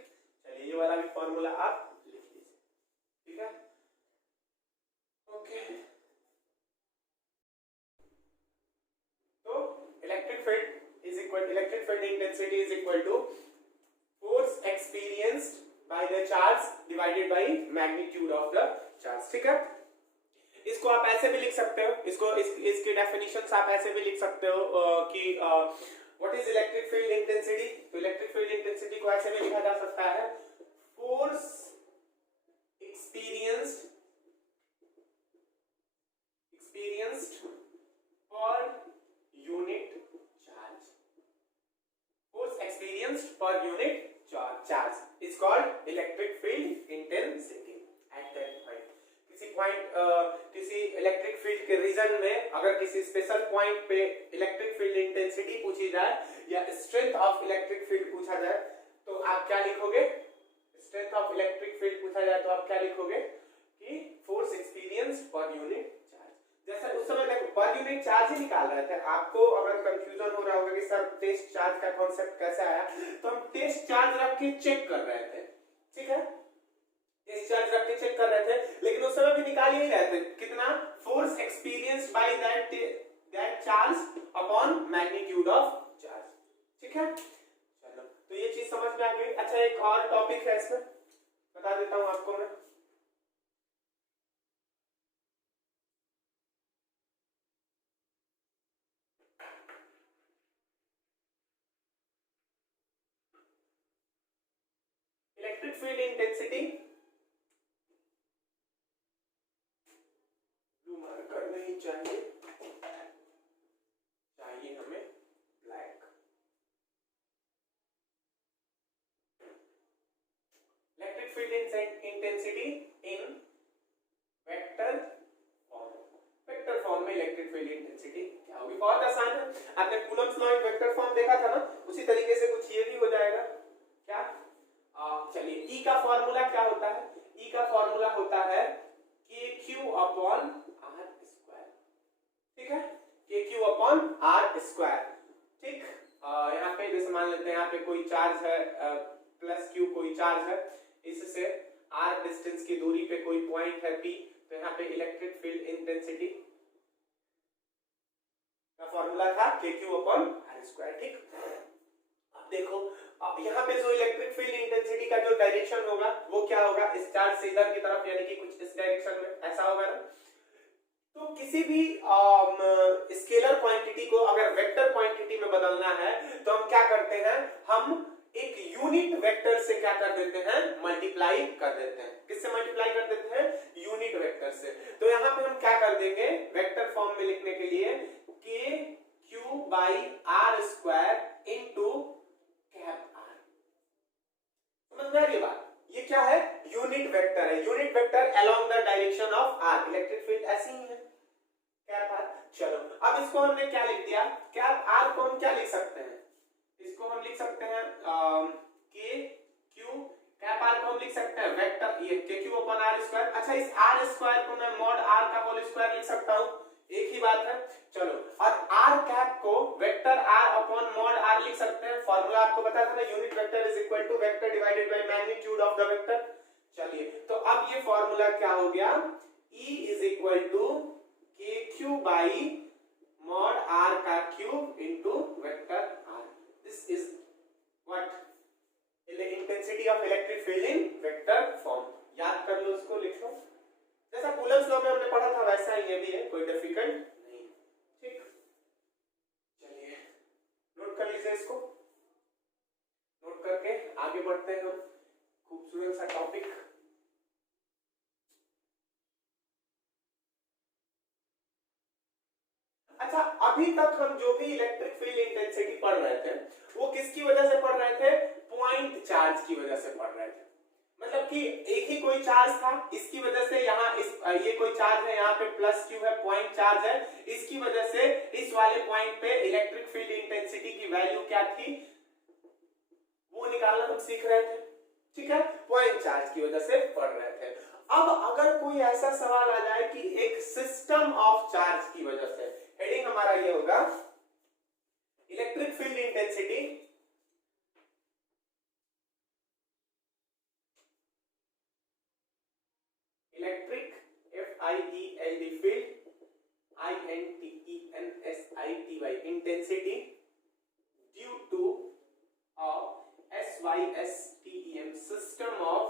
चलिए ये वाला भी फॉर्मूला आप लिख लीजिए। ठीक है, ओके। तो electric field intensity is equal to force experienced by the charge divided by magnitude of the charge. ठीक है, इसको आप ऐसे भी लिख सकते हो, इसको इसकी डेफिनेशंस आप ऐसे भी लिख सकते हो कि what is electric field intensity? तो इलेक्ट्रिक फील्ड इंटेंसिटी को ऐसे भी लिखा जा सकता है force experienced per unit charge. Force experienced per unit charge is called electric field intensity at that point. किसी इलेक्ट्रिक फील्ड के रीजन में अगर किसी स्पेशल पॉइंट पे इलेक्ट्रिक फील्ड इंटेंसिटी पूछी जाए या स्ट्रेंथ ऑफ इलेक्ट्रिक फील्ड पूछा जाए तो आप क्या लिखोगे? स्ट्रेंथ ऑफ इलेक्ट्रिक फील्ड पूछा जाए तो आप क्या लिखोगे कि force experienced per unit charge. जैसे उस समय देखो पर यूनिट चार्ज ही निकाल रहे थे, आपको अगर कंफ्यूजन हो रहा होगा कि सर टेस्ट चार्ज का कॉन्सेप्ट कैसे आया, तो हम टेस्ट चार्ज रख के चेक कर रहे थे, ठीक है, टेस्ट चार्ज रख के चेक कर रहे थे, लेकिन उस समय भी निकाल ही रहे थे कितना force experienced by that charge upon magnitude of charge, ठीक है। चलो तो ये चीज समझ में आ गई। अच्छा एक और टॉपिक है इसमें बता देता हूं आपको मैं, electric field intensity blue marker नहीं चाहिए, चाहिए हमें black. Electric field intensity in vector form, vector form में इलेक्ट्रिक फील्ड इंटेंसिटी क्या होगी? बहुत आसान है, आपने Coulomb's law in vector form देखा था ना, उसी तरीके से कुछ ये भी हो जाएगा। क्या चलिए E का फॉर्मूला क्या होता है? E का फॉर्मूला होता है KQ अपॉन R स्क्वायर, ठीक है, KQ अपॉन R स्क्वायर, ठीक। यहाँ पे जैसे मान लेते हैं यहाँ पे कोई चार्ज है प्लस Q कोई चार्ज है, इससे R डिस्टेंस की दूरी पे कोई पॉइंट है P, तो यहाँ पे इलेक्ट्रिक फील्ड इंटेंसिटी का फॉर्मूला था KQ अपॉन R स्क्वायर, ठीक। अब देखो यहाँ पे जो इलेक्ट्रिक फील्ड इंटेंसिटी का जो डायरेक्शन होगा वो क्या होगा? इस चार्ज से इधर की तरफ, यानी कि कुछ इस डायरेक्शन में, ऐसा होगा ना। तो किसी भी स्केलर क्वांटिटी को अगर वेक्टर क्वांटिटी में बदलना है तो हम क्या करते हैं? हम एक यूनिट वेक्टर से क्या कर देते हैं? मल्टीप्लाई कर देते हैं। किससे मल्टीप्लाई कर देते हैं? यूनिट वेक्टर से। तो यहाँ पे हम क्या कर देंगे वेक्टर फॉर्म में लिखने के लिए k q by r square into cap r. समझ में आ रही बात? ये क्या है? यूनिट वेक्टर है, unit vector along the direction of r, electric field ऐसी ही है कैप आर। चलो अब इसको हमने क्या लिख दिया? कैप आर को हम क्या लिख सकते हैं? इसको हम लिख सकते हैं के क्यू, कैप आर को हम लिख सकते हैं वेक्टर ये के क्यू अपॉन आर स्क्वायर। अच्छा इस आर स्क्वायर को मैं मॉड आर का होल स्क्वायर लिख सकता हूं, एक ही बात है। चलो और आर कैप को vector r upon mod r लिख सकते हैं, फॉर्मूला आपको पता था ना, unit vector is equal to vector divided by magnitude of the vector. चलिए तो अब ये फॉर्मूला क्या हो गया? E is equal to k q by mod r का cube into vector r. This is what? Intensity of electric field in vector form. याद कर लो, उसको लिख लो, जैसा कूलम्ब्स लॉ में हमने पढ़ा था वैसा ही ये भी है, कोई डिफिकल्ट नहीं, ठीक। चलिए नोट कर लीजिए, इसको नोट करके आगे बढ़ते हैं हम। खूबसूरत सा टॉपिक। अच्छा अभी तक हम जो भी इलेक्ट्रिक फील्ड इंटेंसिटी पढ़ रहे थे वो किसकी वजह से पढ़ रहे थे? पॉइंट चार्ज की वजह से पढ़ रहे थे। मतलब कि एक ही कोई चार्ज था, इसकी वजह से यहाँ ये कोई चार्ज है, यहाँ पे प्लस क्यू है, पॉइंट चार्ज है, इसकी वजह से इस वाले पॉइंट पे इलेक्ट्रिक फील्ड इंटेंसिटी की वैल्यू क्या थी वो निकालना हम सीख रहे थे, ठीक है, पॉइंट चार्ज की वजह से पढ़ रहे थे। अब अगर कोई ऐसा सवाल आ जाए कि एक सिस्टम ऑफ चार्ज की वजह से, हेडिंग हमारा ये होगा electric field intensity electric FIELD field INTENSITY intensity due to SYSTEM system of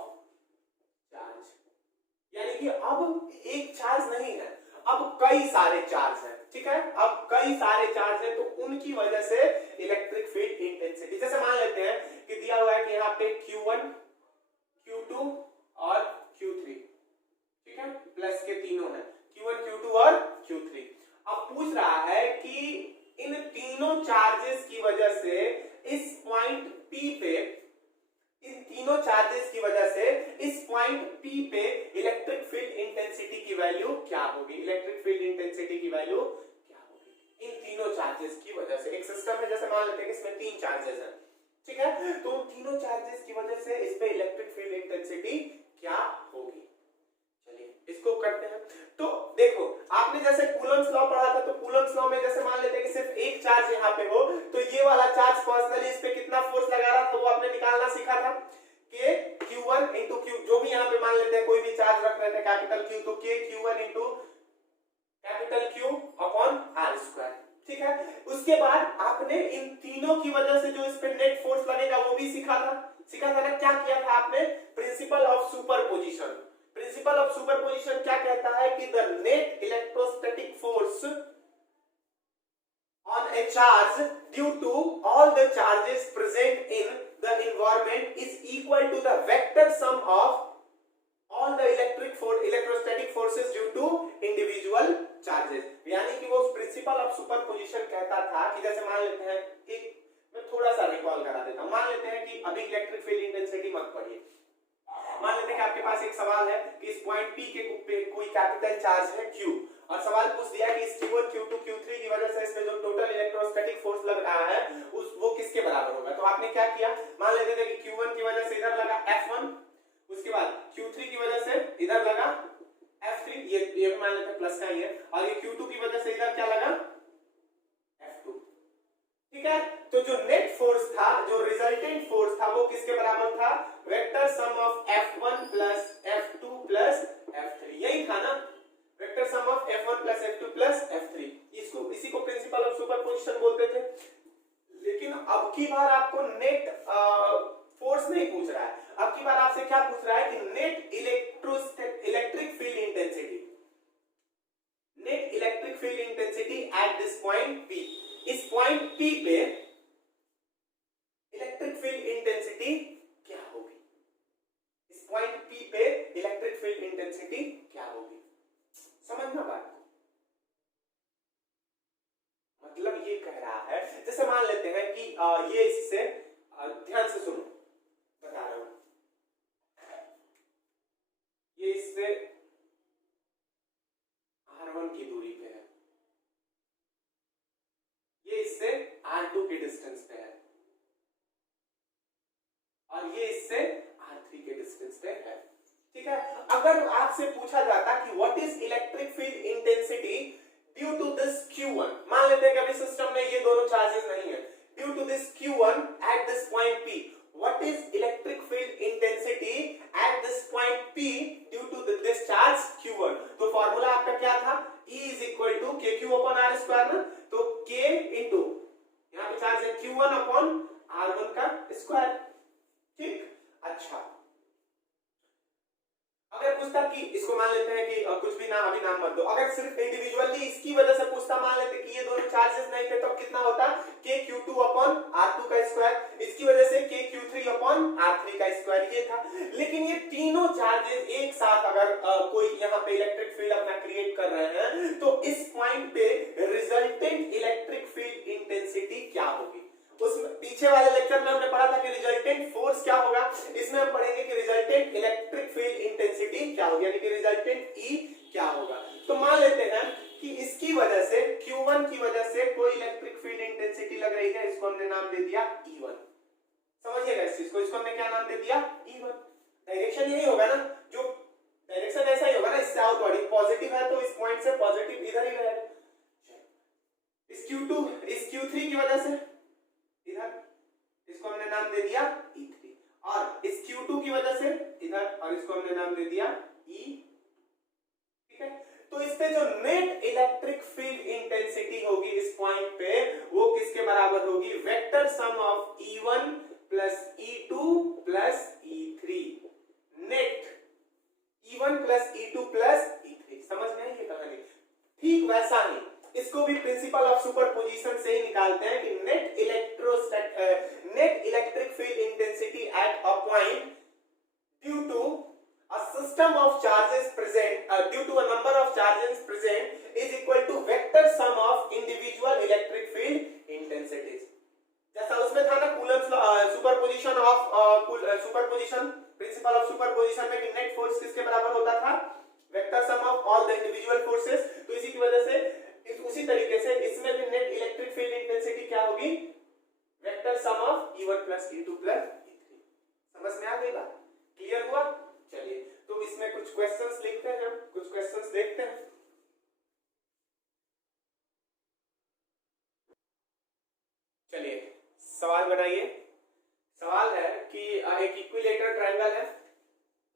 charge. यानी कि अब एक चार्ज नहीं है, अब कई सारे चार्ज हैं, ठीक है। अब कई सारे चार्ज है तो उनकी वजह से इलेक्ट्रिक फील्ड इंटेंसिटी, जैसे मान लेते हैं कि दिया हुआ है कि यहाँ पे Q1 Q2 और Q3, ठीक है, प्लस के तीनों है Q1 Q2 और Q3। अब पूछ रहा है कि इन तीनों चार्जेस की वजह से इस पॉइंट P पे, इन तीनों चार्जेस की वजह से इस पॉइंट P पे इलेक्ट्रिक फील्ड इंटेंसिटी की वैल्यू क्या होगी, इलेक्ट्रिक फील्ड इंटेंसिटी की वैल्यू क्या होगी इन तीनों चार्जेस की वजह से। एक सिस्टम है, जैसे मान लेते हैं कि इसमें 3 चार्जेस हैं, ठीक है, तो उन तीनों चार्जेस की वजह से इस पे इलेक्ट्रिक फील्ड इंटेंसिटी क्या होगी। चलिए इसको करते हैं। तो देखो आपने जैसे कूलम्स लॉ पढ़ा था, तो कूलम्स लॉ में जैसे मान लेते हैं कि सिर्फ एक चार्ज यहाँ पे हो, तो ये वाला चार्ज पर्सनली इस पे कितना फोर्स लगा रहा था वो आपने निकालना सीखा था। K Q1 into Q, जो भी यहाँ पे मान लेते हैं कोई भी चार्ज रख रहे थे कैपिटल Q, तो K Q1 into capital Q upon R square, ठीक है। उसके बाद आपने इन तीनों की वजह से जो इस पे नेट फोर्स लगेगा वो भी सीखा था ना। क्या किया था आपने, principle of superposition. Principle of superposition क्या कहता है कि the net electrostatic force on a charge due to all the charges present in the environment is equal to the vector sum of all the electrostatic forces due to individual charges। यानी कि वो प्रिंसिपल ऑफ सुपरपोजिशन कहता था कि जैसे मान लेते हैं, एक मैं थोड़ा सा रिकॉल करा देता हूं। मान लेते हैं कि अभी इलेक्ट्रिक फील्ड इंटेंसिटी मत पढ़िए, मान लेते हैं कि आपके पास एक सवाल है कि इस पॉइंट P के कोई कैपिटल चार्ज है Q, और सवाल पूछ दिया कि इस Q1 Q2 Q3 की वजह से इसमें जो टोटल इलेक्ट्रोस्टैटिक फोर्स लग रहा है वो किसके बराबर होगा। तो आपने क्या किया, मान लेते थे कि Q1 की वजह से इधर लगा F1, उसके बाद Q3 की वजह से इधर लगा F3, ये मान लेते हैं प्लस का ही है, और ये Q2 की वजह से इधर क्या लगा F2, ठीक है। तो जो नेट फोर्स था, जो रिजल्टेंट फोर्स था, वो किसके बराबर था, vector sum of F1 plus F2 plus F3, यही था ना, vector sum of F1 plus F2 plus F3। इसी को प्रिंसिपल ऑफ सुपरपोजिशन बोलते थे। लेकिन अब की बार आपको नेट फोर्स नहीं पूछ रहा है, अब की बार आपसे क्या पूछ रहा है कि net electric field intensity, net electric field intensity at this point P। इस पॉइंट P पे इलेक्ट्रिक फील्ड इंटेंसिटी क्या होगी, इस पॉइंट P पे इलेक्ट्रिक फील्ड इंटेंसिटी क्या होगी, समझना बात। मतलब ये कह रहा है, जैसे मान लेते हैं कि ये इससे ध्यान से सुनो, बता रहा हूं, ये इससे R1 की दूरी पे है, ये इससे R2 के डिस्टेंस पे है, और ये इससे R3 के डिस्टेंस पे है, ठीक है। अगर आपसे पूछा जाता कि what is electric field intensity due to this Q1, मान लेते हैं कि अभी सिस्टम में ये दोनों चार्जेस नहीं है, due to this Q1 at this point P, what is electric field intensity at this point P due to this charge Q1। तो फार्मूला आपका क्या था, E is equal to KQ upon R square ना, तो K इंटू यहाँ पे चार्ज है Q1 अपॉन R1 का स्क्वायर, ठीक। अच्छा, अगर पूछता कि इसको मान लेते हैं कि कुछ भी नाम, अभी नाम मत दो, अगर सिर्फ इंडिविजुअली इसकी वजह से पूछता, मान लेते कि ये दोनों चार्जेस नहीं थे, तो कितना होता KQ2 अपॉन R2 का स्क्वायर, इसकी वजह से KQ3 अपॉन R3 का स्क्वायर, ये था। लेकिन ये तीनों चार्जेस एक साथ अगर कोई यहाँ पे इलेक्ट्रिक फील्ड अपना क्रिएट कर रहे हैं, तो इस पॉइंट पे रिजल्टेंट इलेक्ट्रिक फील्ड इंटेंसिटी क्या होगी। उसमें पीछे वाले लेक्चर में हमने पढ़ा था कि रिजल्टेंट फोर्स क्या होगा, इसमें हम पढ़ेंगे कि रिजल्टेंट इलेक्ट्रिक फील्ड इंटेंसिटी क्या होगी, यानी कि रिजल्टेंट E क्या होगा। तो मान लेते हैं कि इसकी वजह से, Q1 की वजह से कोई इलेक्ट्रिक फील्ड इंटेंसिटी लग रही है, इसको हमने नाम दे दिया E1। समझिएगा इस चीज को, इसको हमने क्या नाम दे दिया E1। डायरेक्शन यही होगा ना, जो डायरेक्शन ऐसा ही होगा ना, इससे आउटवर्ड पॉजिटिव है तो इस पॉइंट से पॉजिटिव इधर ही रहेगा। इस Q3 की वजह से इधर, इसको हमने नाम दे दिया E3, और इस Q2 की वजह से इधर, और इसको हमने नाम दे दिया E, ठीक है। तो इस पे जो नेट इलेक्ट्रिक फील्ड इंटेंसिटी होगी इस पॉइंट पे, वो किसके बराबर होगी, vector sum of E1 plus E2 plus E3, net E1 plus E2 plus E3। समझ में आई ये कहानी। ठीक वैसा ही इसको भी निकालते हैं कि net electric field intensity at a point due to a system of charges present due to a number of charges present is equal to vector sum of individual electric field intensities. जैसा उसमें था ना Coulomb's superposition of superposition principle of superposition में कि नेट फोर्स किसके बराबर होता था vector sum of all the individual forces, तो इसी की वजह से उसी तरीके से इसमें भी नेट इलेक्ट्रिक फील्ड इंटेंसिटी क्या होगी vector sum of E1 plus E2 plus E3. समझ में आ गई बात? क्लियर हुआ? चलिए तो इसमें कुछ क्वेश्चंस लिखते हैं, हम कुछ क्वेश्चंस देखते हैं. चलिए सवाल बनाइए. सवाल है कि एक इक्विलेटरल ट्रायंगल है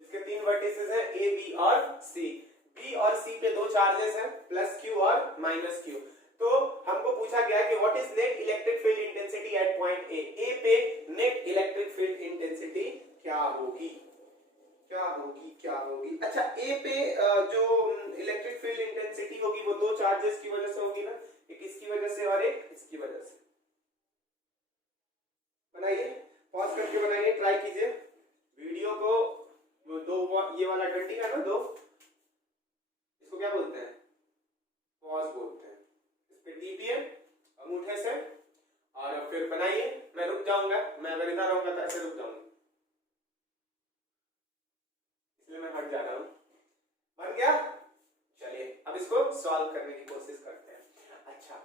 जिसके 3 वर्टिसेस हैं ए बी और सी. बी और सी पे 2 चार्जेस हैं प्लस क्यू और माइनस क्यू. तो हमको पूछा गया कि what is net electric field intensity at point A. A पे नेट इलेक्ट्रिक फील्ड इंटेंसिटी क्या होगी क्या होगी क्या होगी. अच्छा ए पे जो इलेक्ट्रिक फील्ड इंटेंसिटी होगी वो 2 चार्जेस की वजह से होगी ना, एक इसकी वजह से और एक इसकी वजह से. बनाइए, पॉज करके बनाइए, ट्राई कीजिए वीडियो को. वो 2 ये वाला डंडी है ना 2, इसको क्या बोलते हैं पॉज बोलते हैं. इस पे टीपिए अंगूठे से और फिर बनाइए. मैं रुक जाऊंगा, मैं अगर इधर रहूंगा तो ऐसे रुक जाऊंगा, इसलिए मैं हट जा रहा हूं. बन गया? चलिए अब इसको सॉल्व करने की कोशिश करते हैं. अच्छा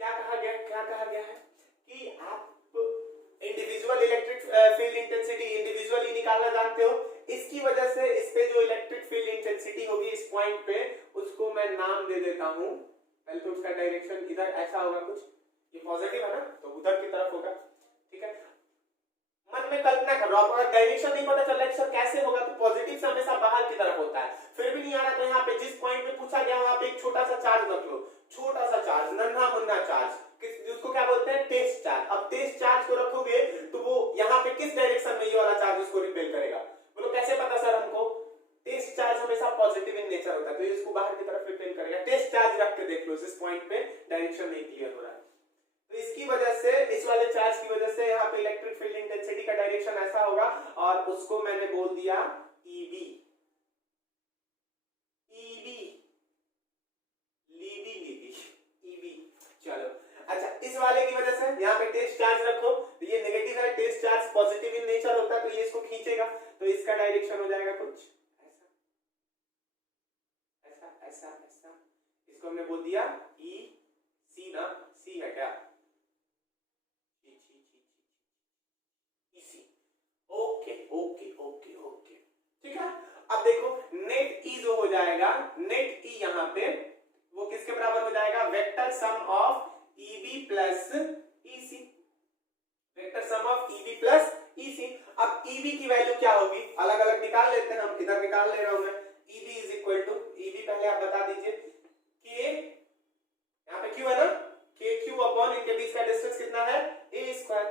क्या कहा गया है कि आप individual electric field intensity individually निकालना जानते हो. इसकी वजह से इस पे जो इलेक्ट्रिक फील्ड इंटेंसिटी होगी इस पॉइंट पे उसको मैं नाम दे देता हूं. पहले तो उसका डायरेक्शन इधर ऐसा होगा, कुछ ये पॉजिटिव है ना तो उधर की तरफ होगा. ठीक है, मन में कल्पना कर रहा हूं. अगर डायरेक्शन नहीं पता चल रहा है सर कैसे होगा, तो पॉजिटिव से हमेशा बाहर की तरफ होता है. फिर भी नहीं आ रहा तो यहाँ पे जिस पॉइंट पे पूछा गया वहां पे एक छोटा सा चार्ज रख लो. छोटा सा चार्ज, नन्हा मुन्ना चार्ज, उसको क्या बोलते हैं टेस्ट चार्ज. अब टेस्ट चार्ज को रखोगे तो वो यहाँ पे किस डायरेक्शन में ये वाला चार्ज उसको रिपेल करेगा. बोलो कैसे पता सर हमको. टेस्ट चार्ज हमेशा पॉजिटिव इन नेचर होता है तो ये इसको बाहर की तरफ रिपेल करेगा. टेस्ट चार्ज रख के देख लो इस पॉइंट पे डायरेक्शन नहीं क्लियर हो रहा है तो इसकी वजह से इस वाले चार्ज की वजह से यहाँ पे इलेक्ट्रिक फील्ड इंटेंसिटी का डायरेक्शन ऐसा होगा और उसको मैंने बोल दिया ईबी. चलो अच्छा इस वाले की वजह से यहाँ पे टेस्ट चार्ज रखो तो ये नेगेटिव है, test charge positive in nature होता है तो ये इसको खींचेगा तो इसका डायरेक्शन हो जाएगा कुछ ऐसा ऐसा ऐसा ऐसा. इसको हमने बोल दिया ई सी ना, सी है क्या ओके ओके ओके ओके ठीक है. अब देखो नेट ई जो हो जाएगा, नेट ई यहाँ पे वो किसके बराबर हो जाएगा vector sum of EB plus EC. Vector sum of EB plus EC. अब ईबी की वैल्यू क्या होगी अलग अलग निकाल लेते हैं हम. इधर निकाल ले रहा हूं मैं. EB is equal to EB पहले आप बता दीजिए के, यहाँ पे क्यू है ना, के क्यू अपॉन इनके बीच का डिस्टेंस कितना है ए स्क्वायर.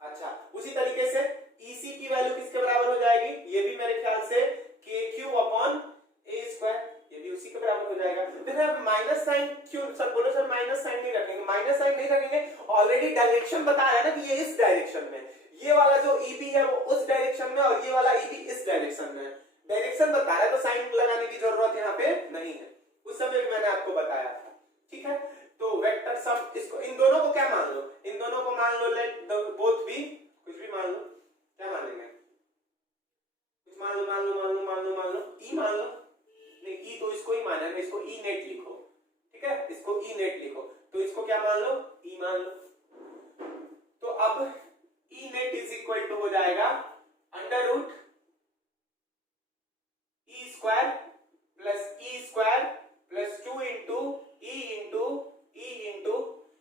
अच्छा उसी तरीके से ईसी की वैल्यू किसके बराबर हो जाएगी, ये भी मेरे ख्याल से के क्यू अपॉन ए स्क्वायर, ये भी उसी के बराबर हो जाएगा. देखिए अब माइनस साइन क्यों सर बोलो सर माइनस साइन नहीं रखेंगे. माइनस साइन नहीं रखेंगे, ऑलरेडी डायरेक्शन बताया ना कि ये इस डायरेक्शन में, ये वाला जो ईबी है वो उस डायरेक्शन में और ये वाला ईबी इस डायरेक्शन में. डायरेक्शन बताया तो साइन लगाने की जरूरत यहाँ पे नहीं है, उस समय मैंने आपको बताया था. ठीक है तो वेक्टर सम, इसको इन दोनों को क्या मान लो, इन दोनों को मान लो लेट बोथ भी, कुछ भी मान लो. क्या मानेंगे, कुछ मान लो मान लो मान लो मान लो मान लो ई मान लो. नहीं ई तो इसको ही माना है, इसको ई नेट लिखो. ठीक है इसको ई नेट लिखो तो इसको क्या मान लो ई मान लो. तो अब E net is equal to हो जाएगा under root E square plus 2 into E into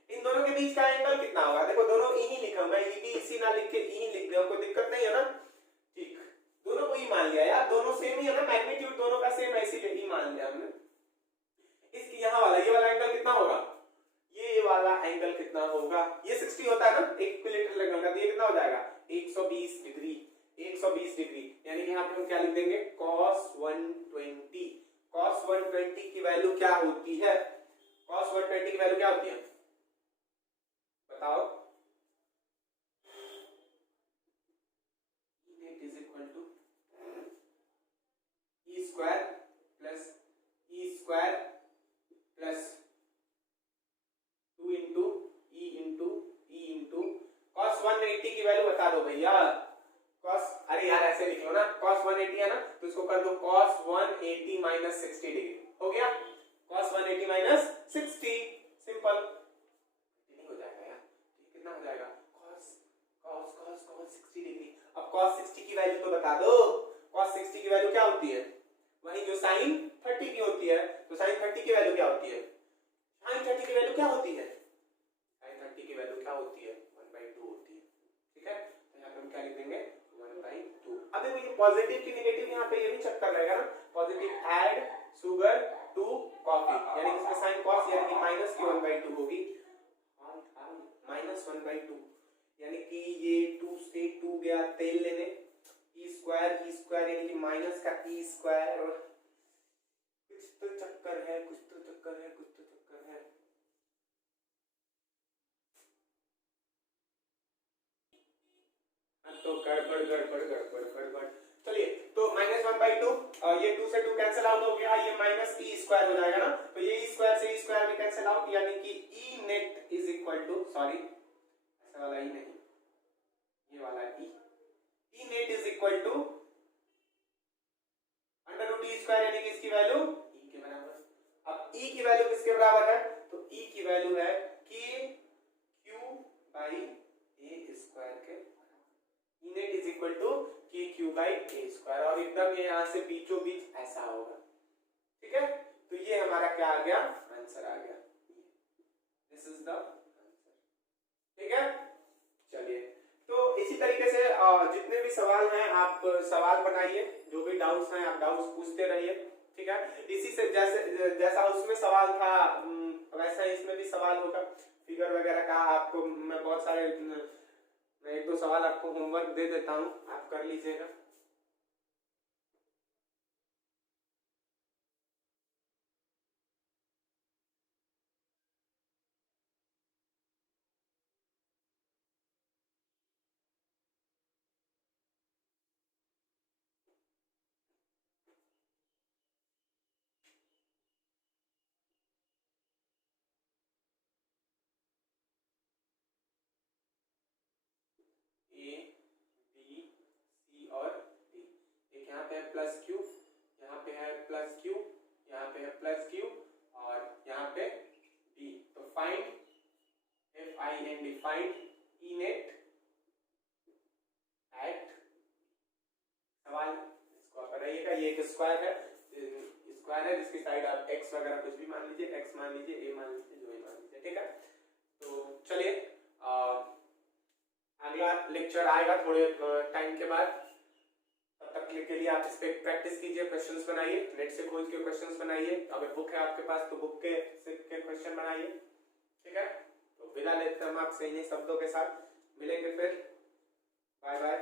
इन दोनों के बीच का एंगल कितना होगा. देखो दोनों ई ही लिखा, मैं ई भी इसी ना लिख के ई ही लिख दिया, कोई दिक्कत नहीं है ना. ठीक दोनों को ई मान लिया यार, दोनों सेम ही है ना, मैग्नीट्यूड दोनों का सेम है इसीलिए ई मान लिया हमने. इसकी यहाँ वाला ये वाला एंगल कितना होगा, ये वाला एंगल कितना होगा, ये 60 होता है ना एक इक्विलेटरल एंगल का, तो ये कितना हो जाएगा 120 डिग्री. 120 डिग्री यानी कि यहाँ पे हम क्या लिख देंगे cos 120. cos 120 की वैल्यू क्या होती है, cos 120 की वैल्यू क्या होती है बताओ E net is equal to E square plus E square plus 2 into E into cos 180 की वैल्यू बता दो भैया। cos, अरे यार ऐसे लिख लो ना, cos 180 है ना तो इसको कर दो cos 180 माइनस 60 डिग्री। हो गया cos 180 माइनस 60, सिंपल। नहीं हो जाएगा यार, कितना हो जाएगा cos 60 डिग्री। अब cos 60 की वैल्यू तो बता दो। cos 60 की वैल्यू क्या होती है? वही जो sin 30 की होती है। तो sin 30 की वैल्यू क्या होती है? sin 30 की वैल्यू क्या होती है? sin 30 की वैल्यू क्या होती है? 1/2 होती है। ठीक है, तो यहाँ पे हम क्या लिख देंगे 1/2। अब देखो ये पॉजिटिव की नेगेटिव यहाँ पे ये भी चक्कर रहेगा ना, positive add sugar to coffee, यानी इसमें साइन कॉस यानी कि माइनस की 1/2 होगी, माइनस 1/2, यानी कि ये 2 से 2 गया तेल लेने, ई स्क्वायर यानी कि माइनस का ई स्क्वायर, और कुछ तो चक्कर है, कुछ तो चक्कर है, कुछ तो चक्कर है। तो गड़बड़। चलिए, तो माइनस 1/2, ये 2 से 2 कैंसिल आउट हो गया, ये माइनस ई स्क्वायर हो जाएगा ना, तो ये ई स्क्वायर से ई स्क्वायर भी कैंसिल आउट, यानी कि E net is equal to, sorry ऐसा वाला ई नहीं, ये वाला E net is equal to under root E square, यानी कि इसकी वैल्यू ई के बराबर। अब ई की वैल्यू किसके बराबर है? तो ई की वैल्यू है के क्यू बाई ए स्क्वायर के, ई net is equal to k q by A square, और एकदम ये यहाँ से बीचों बीच ऐसा होगा। ठीक है, तो ये हमारा क्या आ गया? आंसर आ गया, दिस इज द आंसर। ठीक है, चलिए, तो इसी तरीके से जितने भी सवाल हैं आप सवाल बनाइए, जो भी डाउट्स हैं आप डाउट्स पूछते रहिए। ठीक है, इसी से जैसा उसमें सवाल था वैसा इसमें भी सवाल होगा, फिगर वगैरह का। आपको मैं बहुत सारे, मैं 1-2 सवाल आपको होमवर्क दे देता हूं, आप कर लीजिएगा। ए बी सी और डी, एक यहाँ पे है प्लस क्यू, यहाँ पे है प्लस क्यू, यहाँ पे है प्लस क्यू, और यहाँ पे बी। तो find FIND, find E net at, सवाल इसको आप बनाइएगा। ये एक स्क्वायर है जिसकी साइड आप x वगैरह कुछ भी मान लीजिए, x मान लीजिए, a मान लीजिए, जो भी मान लीजिए। ठीक है, तो चलिए अगला लेक्चर आएगा थोड़े टाइम के बाद, तब तक के लिए आप इस पे प्रैक्टिस कीजिए, क्वेश्चंस बनाइए, नेट से खोज के क्वेश्चंस बनाइए, अगर बुक है आपके पास तो बुक के क्वेश्चन बनाइए। ठीक है, तो विदा लेते हैं हम आपसे इन्हीं शब्दों के साथ, मिलेंगे फिर, बाय बाय।